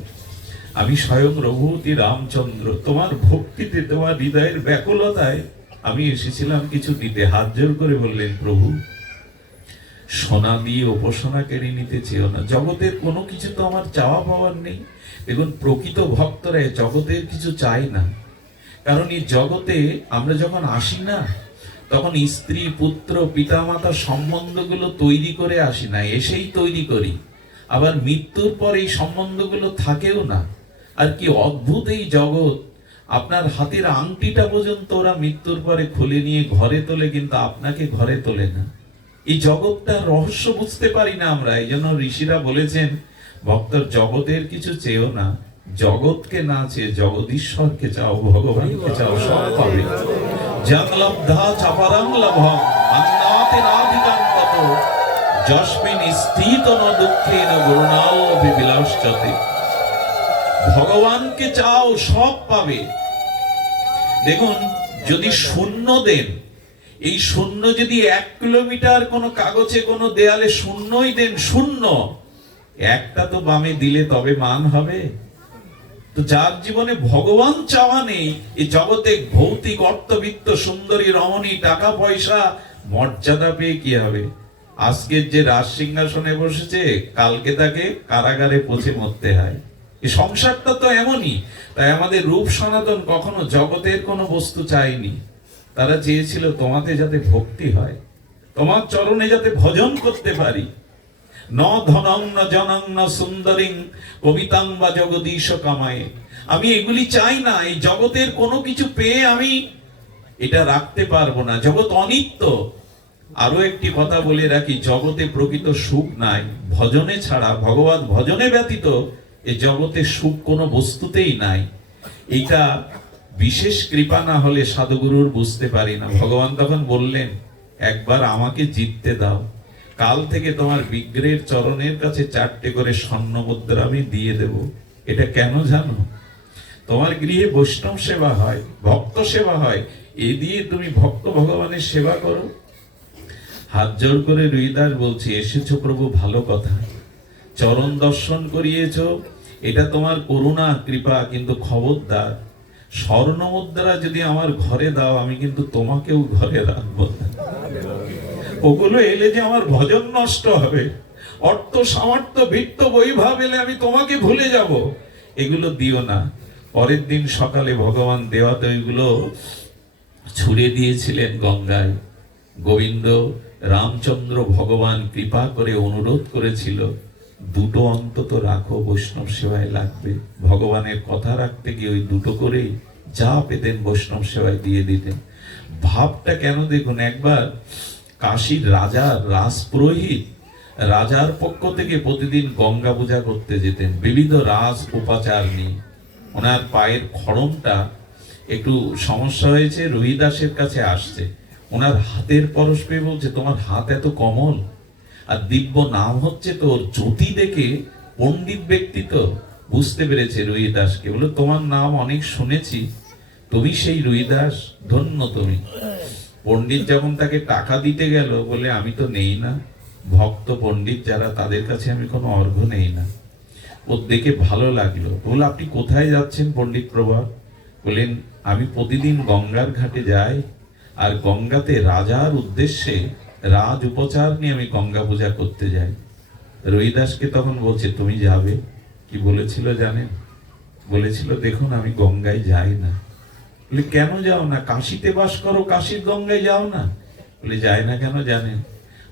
আমি স্বয়ং রঘুপতি রামচন্দ্র, তোমার ভক্তিতে, তোমার হৃদয়ের ব্যাকুলতায় আমি এসেছিলাম কিছু দিতে। হাত জোর করে বললেন, প্রভু সোনা দিয়ে উপাসনা কেড়ে নিতে চেও না। জগতের কোনো কিছু তো আমার চাওয়া পাওয়ার নেই। দেখুন, প্রকৃত ভক্তরা জগতের কিছু চায় না। কারণ এই জগতে আমরা যখন আসি না, তখন স্ত্রী, পুত্র, পিতামাতা সম্বন্ধগুলো তৈরি করে আসি না, এসেই তৈরি করি। আবার মৃত্যুর পর এই সম্বন্ধগুলো থাকেও না। আর কি অদ্ভুত এই জগৎ! আপনার হাতের আংটিটা পর্যন্ত ওরা মৃত্যুর পরে খুলে নিয়ে ঘরে তোলে, কিন্তু আপনাকে ঘরে তোলে না। এই জগৎটার রহস্য বুঝতে পারি না আমরা। এই জন্য ঋষিরা বলেছেন, ভক্তর জগতের কিছু চেয়েও না, জগৎকে না চেয়ে জগদীশ্বরকে চাও, ভগবানকে চাও, সব পাবে। যং লব্ধা চাপারাং লাভং অন্নাতে নাধিকান্তত যস্মিন স্থিত ন দুঃখেন গুণাল্লভে বিলাসচতে। ভগবানকে চাও, সব পাবে। দেখুন, যদি শূন্য দেন, এই শূন্য যদি 1 কিলোমিটার কোনো কাগজে, কোনো দেয়ালে শূন্যই দেন, শূন্য একটা তো বামে দিলে তবে মান হবে। তো যার জীবনে ভগবান চাওয়া নেই, এই জগতে ভৌতিক অর্থবিত্ত, সুন্দরী রমণী, টাকা পয়সা, মর্যাদা পেয়ে কি হবে? আজকের যে রাজ সিংহাসনে বসেছে, কালকে তাকে কারাগারে পচে মরতে হয়। এই সংসারটা তো এমনই। তাই আমাদের রূপ সনাতন কখনো জগতের কোনো বস্তু চায়নি। তারা চেয়েছিল তোমাতে যাতে ভক্তি হয়, তোমার চরণে যাতে ভজন করতে পারি। ন ধনং ন জনং ন সুন্দরিং কবিতাং বা জগদীশ কামায়ে। আমি এগুলি চাই না। এই জগতের কোনো কিছু পেয়ে আমি এটা রাখতে পারবো না। জগৎ অনিত্য। আরো একটি কথা বলে রাখি, জগতে প্রকৃত সুখ নাই ভজনে ছাড়া। ভগবান ভজনে ব্যতীত এই জগতে সুখ কোনো বস্তুতেই নাই। এইটা বিশেষ কৃপা না হলে সাধুগুরুর বুঝতে পারি না। ভগবান তখন বললেন, একবার আমাকে জিততে দাও, কাল থেকে তোমার বিগ্রহের চরণের কাছে 4টে করে স্বর্ণ মুদ্রা আমি দিয়ে দেব। এটা কেন জানো? তোমার গৃহে বৈষ্ণব সেবা হয়, ভক্ত সেবা হয়, এ দিয়ে তুমি ভক্ত ভগবানের সেবা করো। হাত জোর করে রুইদাস বলছি, এসেছো প্রভু, ভালো কথা, চরণ দর্শন করিয়েছো, এটা তোমার করুণা কৃপা, কিন্তু খবরদার স্বর্ণ মুদ্রা যদি আমার ঘরে দাও, আমি কিন্তু তোমাকেও ঘরে রাখবো না। ওগুলো এলে যে আমার ভজন নষ্ট হবে, অর্থ সামর্থ্য বিত্ত বৈভব এলে আমি তোমাকে ভুলে যাব, এগুলো দিও না। পরের দিন সকালে ভগবান দেওয়াতে ওইগুলো ছুড়ে দিয়েছিলেন গঙ্গায়। গোবিন্দ রামচন্দ্র ভগবান কৃপা করে অনুরোধ করেছিল, 2টো অন্তত রাখো, বৈষ্ণব সেবায় লাগবে। ভগবানের কথা রাখতে গিয়ে ওই 2টো করেই যা পেতেন বৈষ্ণব সেবায় দিয়ে দিতেন। ভাবটা কেন দেখুন, একবার কাশীর রাজার রাজপুরোহিত রাজার পক্ষ থেকে প্রতিদিন গঙ্গা পূজা করতে যেতেন, বিবিধ রাজ উপাচার নিয়ে। ওনার পায়ের খড়মটা একটু সমস্যা হয়েছে, রুইদাসের কাছে আসছে। ওনার হাতের পরশ পেয়ে বলছে, তোমার হাত এত কমল, আর দিব্য নাম হচ্ছে তোর। জ্যোতি দেখে পণ্ডিত ব্যক্তি তো বুঝতে পেরেছে রুইদাসকে। বলে, তোমার নাম অনেক শুনেছি, তুমি সেই রুইদাস, ধন্য তুমি। পণ্ডিত যখন তাকে টাকা দিতে গেল, বলে, আমি তো নেই না, ভক্ত পণ্ডিত যারা তাদের কাছে আমি কোনো অর্ঘ্য নেই না। ও দেখে ভালো লাগলো। বলে, আপনি কোথায় যাচ্ছেন পণ্ডিত প্রভা? বলেন, আমি প্রতিদিন গঙ্গার ঘাটে যাই, আর গঙ্গাতে রাজার উদ্দেশ্যে রাজ উপচার নিয়ে আমি গঙ্গা পূজা করতে যাই। রুইদাসকে তখন বলছে, তুমি যাবে? কি বলেছিল জানেন? বলেছিল, দেখুন আমি গঙ্গায় যাই না, বলে কেন যাও না? কাশীতে বাস করো, কাশীর গঙ্গায় যাও না? বলে যায় না কেন জানেন?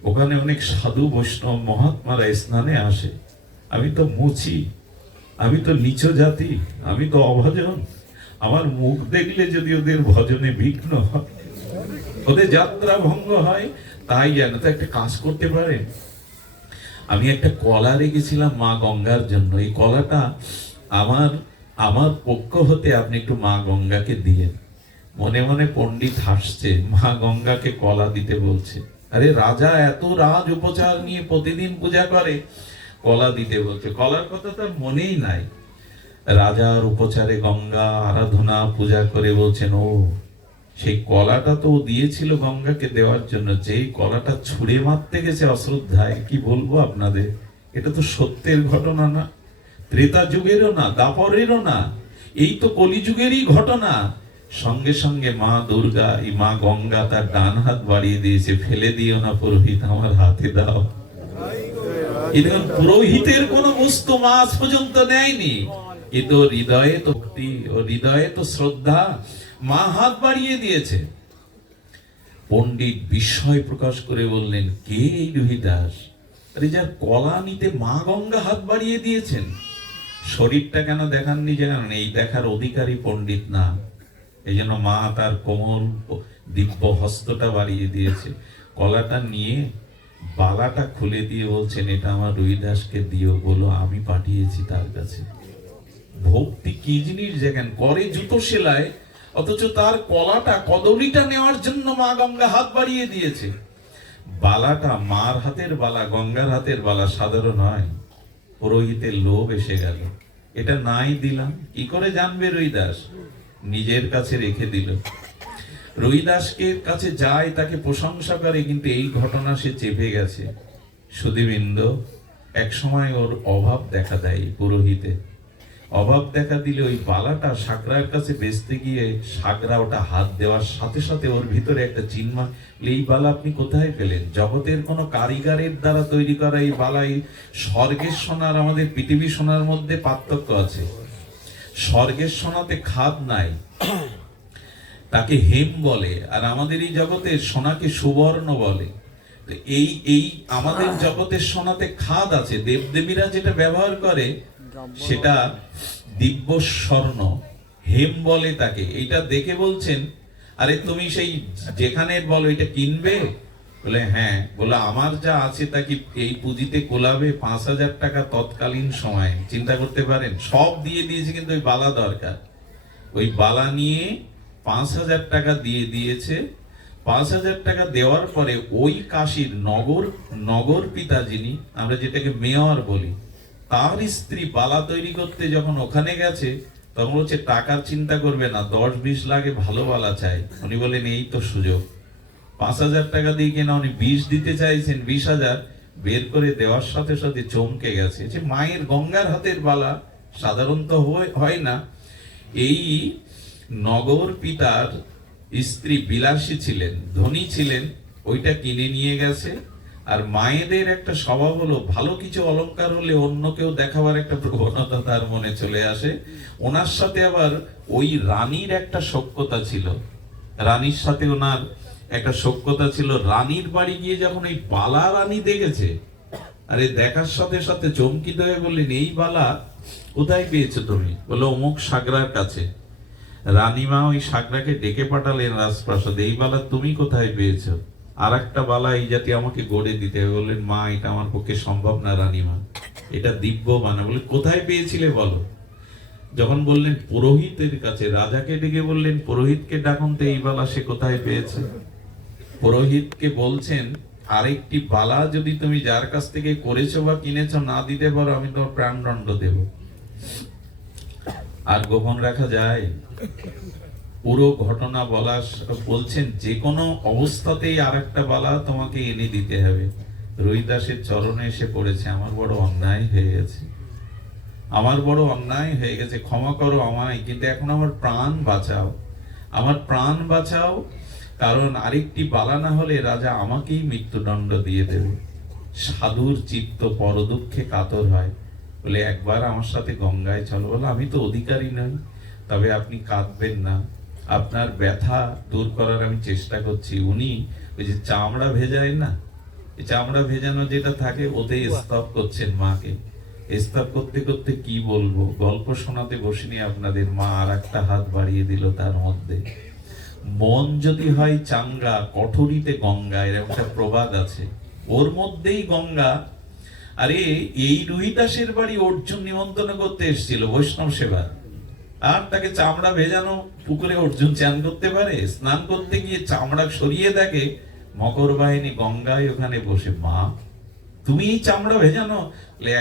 ওখানে অনেক সাধু বৈষ্ণব মহাত্মারা স্নানে আসে। আমি তো মুচি, আমি তো নিচ জাতি, আমি তো অভজন। আমার মুখ দেখলে যদি ওদের ভজনে বিঘ্ন হয়, ওদের যাত্রা ভঙ্গ হয়, তাই জানো তো একটা কাজ করতে পারে। আমি একটা কলা রেখেছিলাম মা গঙ্গার জন্য। এই কলাটা আমার আমার পক্ষ হতে আপনি একটু মা গঙ্গাকে দিলেন। মনে মনে পণ্ডিত হাসছে, মা গঙ্গাকে কলা দিতে বলছে। আরে রাজা এত রাজ উপচার নিয়ে প্রতিদিন পূজা করে, কলা দিতে বলছে। কলার কথা তার মনেই নাই। রাজার উপচারে গঙ্গা আরাধনা পূজা করে বলছেন, ও সেই কলাটা তো দিয়েছিল গঙ্গাকে দেওয়ার জন্য, যেই কলাটা ছুঁড়ে মারতে গেছে অশ্রদ্ধায়। কি বলবো আপনাদের, এটা তো সত্যের ঘটনা না, ত্রেতা যুগেরও না, দাপরেরও না, এই তো কলিযুগেরই ঘটনা। সঙ্গে সঙ্গে মা দুর্গা, এই মা গঙ্গা তার ডান হাত বাড়িয়ে দিয়েছে, ফেলে দিও না পুরোহিত, আমার হাতে দাও। এই দেখুন, পুরোহিতের কোন বস্তু মা আজ পর্যন্ত নেয়নি, এ তো হৃদয়ে তো ভক্তি ও হৃদয়ে তো শ্রদ্ধা, মা হাত বাড়িয়ে দিয়েছে। পণ্ডিত বিস্ময় প্রকাশ করে বললেন, কে এই রুহিদাস? আরে যার কলা নিতে মা গঙ্গা হাত বাড়িয়ে দিয়েছেন। শরীরটা কেন দেখাননি জানেন? এই দেখার অধিকারী পণ্ডিত না, এই জন্য মা তার কোমল দিব্য হস্তটা বাড়িয়ে দিয়েছে। কলাটা নিয়ে বালাটা খুলে দিয়ে বলছেন, এটা আমার রুহিদাসকে দিও, বলো আমি পাঠিয়েছি তার কাছে। ভক্তি কি জিনিস দেখেন, করে জুতো সেলাই, অথচ তার কলাটা কদলিটা নেওয়ার জন্য মা গঙ্গা হাত বাড়িয়ে দিয়েছে। বালাটা মার হাতের বালা, গঙ্গার হাতের বালা সাধারণ হয়। পুরোহিতের লোভ এসে গেল, এটা নাই দিলাম, কি করে জানবে রুহিদাস? নিজের কাছে রেখে দিল। রুহিদাসকে কাছে যায়, তাকে প্রশংসা করে, কিন্তু এই ঘটনা সে চেপে গেছে। সুধীবৃন্দ, এক সময় ওর অভাব দেখা দেয়, পুরোহিতে অভাব দেখা দিলে ওই বালাটা সাকরার কাছে বেচতে গিয়ে সাকরা ওটা হাত দেওয়ার সাথে সাথে ওর ভিতরে একটা চিন্মা, এই বালা আপনি কোথায় পেলেন? জগতের কোন কারিগরের দ্বারা তৈরি করা এই বালাই। স্বর্গের সোনার আমাদের পৃথিবী সোনার মধ্যে পার্থক্য আছে। স্বর্গের সোনাতে খাদ নাই, তাকে হেম বলে, আর আমাদের এই জগতের সোনাকে সুবর্ণ বলে। এই এই আমাদের জগতের সোনাতে খাদ আছে, দেবদেবীরা যেটা ব্যবহার করে সেটা দিব্য স্বর্ণ, হেম বলে তাকে। এইটা দেখে বলছেন, আরে তুমি সেই যেখানে বলো এটা কিনবে? বলে হ্যাঁ। বলে আমার যা আছে তা কি এই পুঁজিতে কোলাবে? 5,000 টাকা তৎকালীন সময়, চিন্তা করতে পারেন, সব দিয়ে দিয়েছে, কিন্তু ওই বালা দরকার। ওই বালা নিয়ে 5,000 টাকা দিয়ে দিয়েছে। 5,000 টাকা দেওয়ার পরে ওই কাশীর নগর পিতা, যিনি আমরা যেটাকে মেয়র বলি, তার স্ত্রী বালা তৈরি করতে যখন ওখানে গেছে, তখন হচ্ছে টাকার চিন্তা করবে না, 10-20 লাখে ভালো বালা চাই। উনি বলেন এই তো সুযোগ। 5,000 টাকা দিয়ে কিনা উনি 20 দিতে চাইছেন, 20,000 বের করে দেওয়ার সাথে সাথে চমকে গেছে যে মায়ের গঙ্গার হাতের বালা সাধারণত হয় না। এই নগর পিতার স্ত্রী বিলাসী ছিলেন, ধনী ছিলেন, ওইটা কিনে নিয়ে গেছে। আর মায়েদের একটা স্বভাব হলো, ভালো কিছু অলংকার হলে অন্য কেউ দেখাবার একটা প্রবণতা তার মনে চলে আসে। ওনার সাথে আবার ওই রানীর একটা সখ্যতা ছিল, রানীর সাথে ওনার একটা সখ্যতা ছিল। রানীর বাড়ি গিয়ে যখন এই বালা রানী দেখেছে, আরে দেখার সাথে সাথে চমকিত হয়ে বললেন, এই বালা কোথায় পেয়েছো তুমি? বলে অমুক সাগরার কাছে। রানীমা ওই সাগরাকে ডেকে পাঠালেন রাজপ্রাসাদে, এই বালা তুমি কোথায় পেয়েছো? আর একটা বালা এই জাতি আমাকে গড়ে দিতে হবে। বললেন, মা এটা আমার পক্ষে সম্ভব না রানীমা, এটা দিব্য বানা। বলে কোথায় পেয়েছিলে বলো। যখন বললেন পুরোহিতের কাছে, রাজাকে ডেকে বললেন, পুরোহিতকে ডাকুন তো, এই বালা সে কোথায় পেয়েছে। পুরোহিতকে বলছেন, আরেকটি বালা যদি তুমি যার কাছ থেকে করেছো বা কিনেছো না দিতে পারো, আমি তোমার প্রাণদণ্ড দেব। আর গোপন রাখা যায়? পুরো ঘটনা বলছেন, যে কোনো অবস্থাতেই আর একটা বালা তোমাকে এনে দিতে হবে। রুহিদাসের চরণে এসে পড়েছে, আমার বড় অন্যায় হয়ে গেছে, আমার বড় অন্যায় হয়ে গেছে, ক্ষমা করো আমায়, কিন্তু এখন আমার প্রাণ বাঁচাও, আমার প্রাণ বাঁচাও, কারণ আরেকটি বালা না হলে রাজা আমাকেই মৃত্যুদণ্ড দিয়ে দেবে। সাধুর চিত্ত পর দুঃখে কাতর হয়। বলে একবার আমার সাথে গঙ্গায় চলো। বলে আমি তো অধিকারী নই, তবে আপনি কাঁদবেন না, আপনার ব্যথা দূর করার আমি চেষ্টা করছি। উনি ওই যে চামড়া ভেজায় না, এই চামড়া ভেজানো যেটা থাকে ওতেই স্তব করছেন মাকে। স্তব করতে করতে কি বলবো, গল্প শোনাতে বসিনি আপনাদের, মা আর একটা হাত বাড়িয়ে দিল তার মধ্যে। মন যদি হয় চাঙ্গা, কঠোরিতে গঙ্গা, এরকম একটা প্রবাদ আছে, ওর মধ্যেই গঙ্গা। আরে এই রুহিদাসের বাড়ি অর্জুন নিমন্ত্রণ করতে এসেছিল বৈষ্ণব সেবা, আর তাকে চামড়া ভেজানো পুকুরে অর্জুন চান করতে পারে? স্নান করতে গিয়ে চামড়া সরিয়ে দেখে মকর বাহিনী গঙ্গায় ওখানে বসে। মা তুমি এই চামড়া ভেজানো?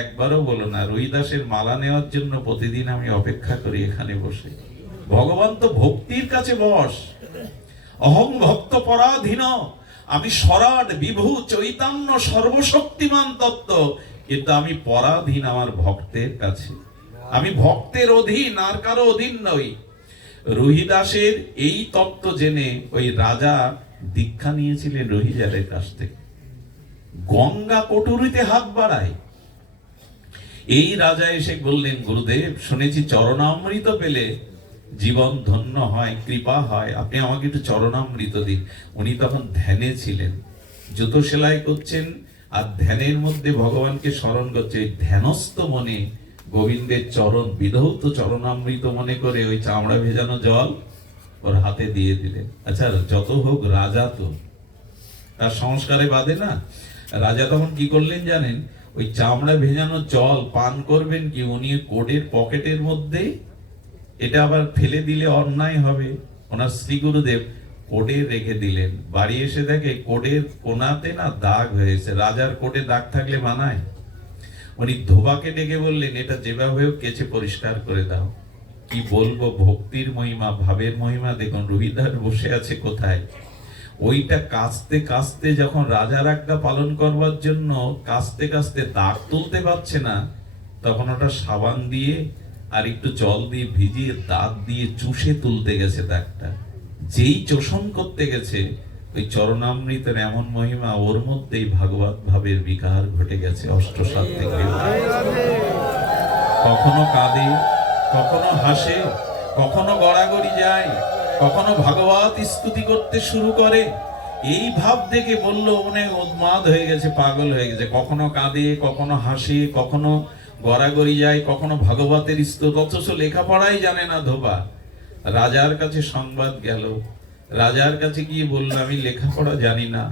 একবারও বলো না, রুহিদাসের মালা নেওয়ার জন্য প্রতিদিন আমি অপেক্ষা করি এখানে বসে। ভগবান তো ভক্তির কাছে বস। অহং ভক্ত পরাধীন, আমি সরাট বিভু চৈতন্য সর্বশক্তিমান তত্ত্ব, কিন্তু আমি পরাধীন আমার ভক্তের কাছে। আমি ভক্তের অধীন, আর কারো অধীন নই। রুহিদাসের এই তত্ত্ব জেনে ওই রাজা দীক্ষা নিয়েছিলেন রুহিদাসের কাছ থেকে। গঙ্গা কটুরিতে হাত বাড়ায়। এই রাজা এসে বললেন, গুরুদেব শুনেছি চরণামৃত পেলে জীবন ধন্য হয়, কৃপা হয়, আপনি আমাকে একটু চরণামৃত দিন। উনি তখন ধ্যানে ছিলেন, জুতো সেলাই করছেন আর ধ্যানের মধ্যে ভগবানকে স্মরণ করছে। ওই ধ্যানস্থ মনে গোবিন্দের চরণ বিধৌত চরণামৃত মনে করে ওই চামড়া ভেজানো জল ওর হাতে দিয়ে দিলেন। আচ্ছা যত হোক রাজা তো, তার সংস্কারে বাদে না। রাজা তখন কি করলেন জানেন? ওই চামড়া ভেজানো জল পান করবেন কি, উনি কোটের পকেটের মধ্যে, এটা আবার ফেলে দিলে অন্যায় হবে, ওনার শ্রী গুরুদেব কোটে রেখে দিলেন। বাড়ি এসে দেখে কোটের কোনাতে না দাগ হয়েছে। রাজার কোটে দাগ থাকলে মানায়? উনি ধোবাকে ডেকে বললেন, এটা যেভাবে হোক কেচে পরিষ্কার করে দাও। কি বলবো, ভক্তির মহিমা, ভাবের মহিমা। দেখুন রুহিদাস বসে আছে কোথায়, ওইটা কাস্তে কাস্তে যখন রাজার আজ্ঞা পালন করবার জন্য কাস্তে কাস্তে দাগ তুলতে পারছে না, তখন ওটা সাবান দিয়ে আর একটু জল দিয়ে ভিজিয়ে দাঁত দিয়ে চুষে তুলতে গেছে দাগটা। যেই চোষণ করতে গেছে, ওই চরণামৃতের এমন মহিমা, ওর মধ্যেই ভাগবত ভাবের বিকার ঘটে গেছে। অষ্টসাত থেকে কখনো কাঁদে, কখনো হাসে, কখনো গড়াগড়ি যায়, কখনো ভাগবত স্তুতি করতে শুরু করে। এই ভাব দেখে বলল মনে উন্মাদ হয়ে গেছে, পাগল হয়ে গেছে। কখনো কাঁদে, কখনো হাসে, কখনো গড়াগড়ি যায়, কখনো ভাগবতের স্তুতি, অথচ লেখাপড়াই জানে না ধোবা। রাজার কাছে সংবাদ গেল, রাজার কাছে গিয়ে বলল, আমি লেখাপড়া জানি না,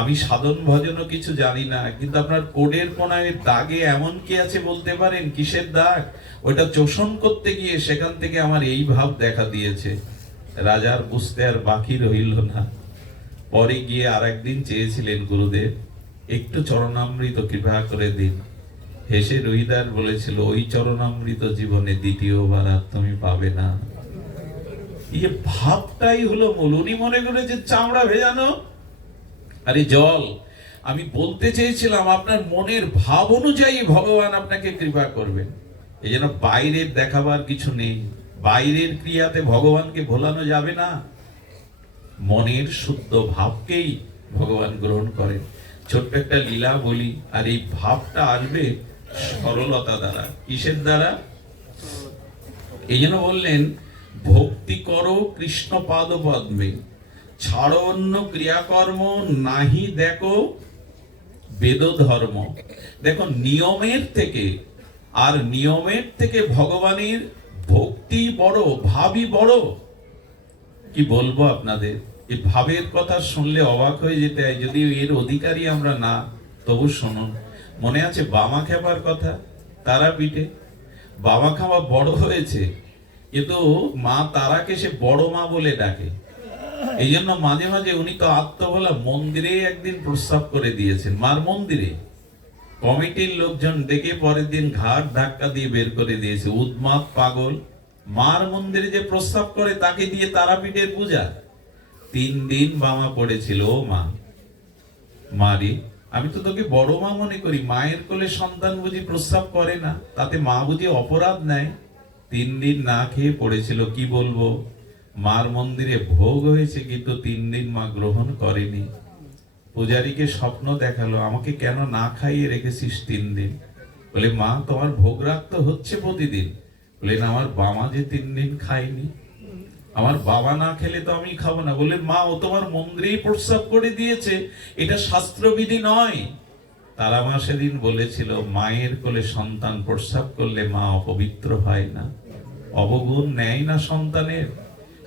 আমি সাধন ভজনও কিছু জানি না, কিন্তু আপনার কোডের কোনায় দাগে এমন কি আছে বলতে পারেন? কিসের দাগ? ওটা চোষণ করতে গিয়ে সেখান থেকে আমার এই ভাব দেখা দিয়েছে। রাজার বুঝতে আর বাকি রইল না। পরে গিয়ে আর একদিন চেয়েছিলেন, গুরুদেব একটু চরণামৃত কৃপা করে দিন। হেসে রুহিদাস বলেছিল, ওই চরণামৃত জীবনে দ্বিতীয়বার আর তুমি পাবে না। এই ভাবটাই হলো মূল। উনি মনে করেছে চামড়া ভেজানো আরে জল। আমি বলতে চেয়েছিলাম আপনার মনের ভাব অনুযায়ী ভগবান আপনাকে কৃপা করবেন। এই জন্য বাইরের দেখাবার কিছু নেই, বাইরের ক্রিয়াতে ভগবানকে ভোলানো যাবে না। মনের শুদ্ধ ভাবকেই ভগবান গ্রহণ করেন। ছোট্ট একটা লীলা বলি, আর এই ভাবটা আসবে সরলতা দ্বারা। কিসের দ্বারা? এই জন্য বললেন, ভক্তি করো কৃষ্ণ পাদ পদ্মে, ছাড়ো অন্য ক্রিয়াকর্ম, নাহি দেখো বেদ ধর্ম। দেখো নিয়মের থেকে, আর নিয়মের থেকে ভগবানের ভক্তি বড়, ভাবই বড়। কি বলবো আপনাদের, এই ভাবের কথা শুনলে অবাক হয়ে যেতে হয়, যদি এর অধিকারী আমরা না, তবু শুনুন। মনে আছে বামা খাবার কথা? তারাপীঠে বামা খাওয়া বড় হয়েছে, কিন্তু মা তারাকে সে বড় মা বলে ডাকে। এই জন্য মাঝে মাঝে উনি তো আত্মভোলা মন্দিরে একদিন প্রস্রাব করে দিয়েছেন, মার মন্দিরে। কমিটির লোকজন ডেকে পরের দিন ঘাট ধাক্কা দিয়ে বের করে দিয়েছে। উন্মাদ পাগল, মার মন্দিরে যে প্রস্রাব করে তাকে দিয়ে তারাপীঠের পূজা। 3 দিন বামা পড়েছিল, ও মা, মারি আমি তো তোকে বড় মা মনে করি, মায়ের কোলে সন্তান বুঝি প্রস্রাব করে না, তাতে মা বুঝি অপরাধ নেয়? 3 দিন না খেয়ে পড়েছিল। কি বলবো, মার মন্দিরে ভোগ হয়েছে, কিন্তু 3 দিন মা গ্রহণ করেনি। পূজারীকে স্বপ্ন দেখালো, আমাকে কেন না খাইয়ে রেখেছিস 3 দিন? বলে, মা তোমার ভোগ রাগ তো হচ্ছে প্রতিদিন। বলে, না, আমার বামা যে 3 দিন খায়নি। আমার বাবা না খেলে তো আমি খাবো না। বলে মা, ও তোমার মন্দিরেই প্রস্রাব করে দিয়েছে, এটা শাস্ত্রবিধি নয়। তারা মা সেদিন বলেছিল, মায়ের কোলে সন্তান প্রস্রাব করলে মা অপবিত্র হয় না, অবগুণ নেয় না সন্তানের।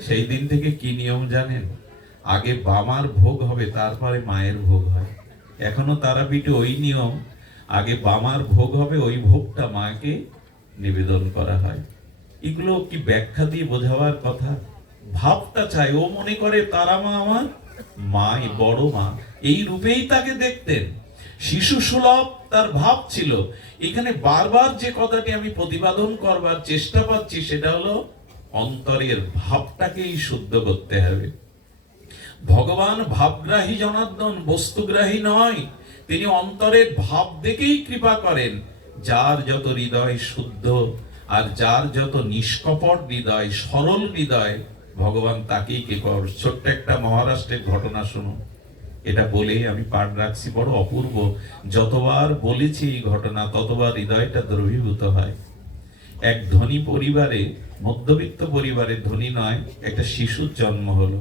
সেই দিন থেকে কি নিয়ম জানেন? আগে বাবার ভোগ হবে, তারপরে মায়ের ভোগ হয়। এখনো তারাপীঠে ওই নিয়ম, আগে বাবার ভোগ হবে, ওই ভোগটা মাকে নিবেদন করা হয়। এগুলো কি ব্যাখ্যা দিয়ে বোঝাবার কথা? ভাবটা চাই। ও মনে করে তারা মা আমার মাই, বড় মা, এই রূপেই তাকে দেখতেন। শিশু সুলভ তার ভাব ছিল। এখানে বারবার যে কথাটি আমি প্রতিপাদন করবার চেষ্টা পাচ্ছি, সেটা হলো অন্তরের ভাবটাকেই শুদ্ধ করতে হবে। ভগবান ভাবগ্রাহী জনার্দন, বস্তুগ্রাহী নয়। তিনি অন্তরের ভাব দেখেই কৃপা করেন। যার যত হৃদয় শুদ্ধ আর যার যত নিষ্কপট হৃদয়, সরল হৃদয়, ভগবান তাকেই কৃপা করেন। ছোট্ট একটা মহারাষ্ট্রের ঘটনা শুনুন। এটা বলেই আমি পাঠ রাখছি, বড় অপূর্ব। যতবার বলেছি এই ঘটনা, ততবার হৃদয়টা দ্রবীভূত হয়। এক ধনী পরিবারে, মধ্যবিত্ত পরিবারে, ধনী নয়, একটা শিশুর জন্ম হলো।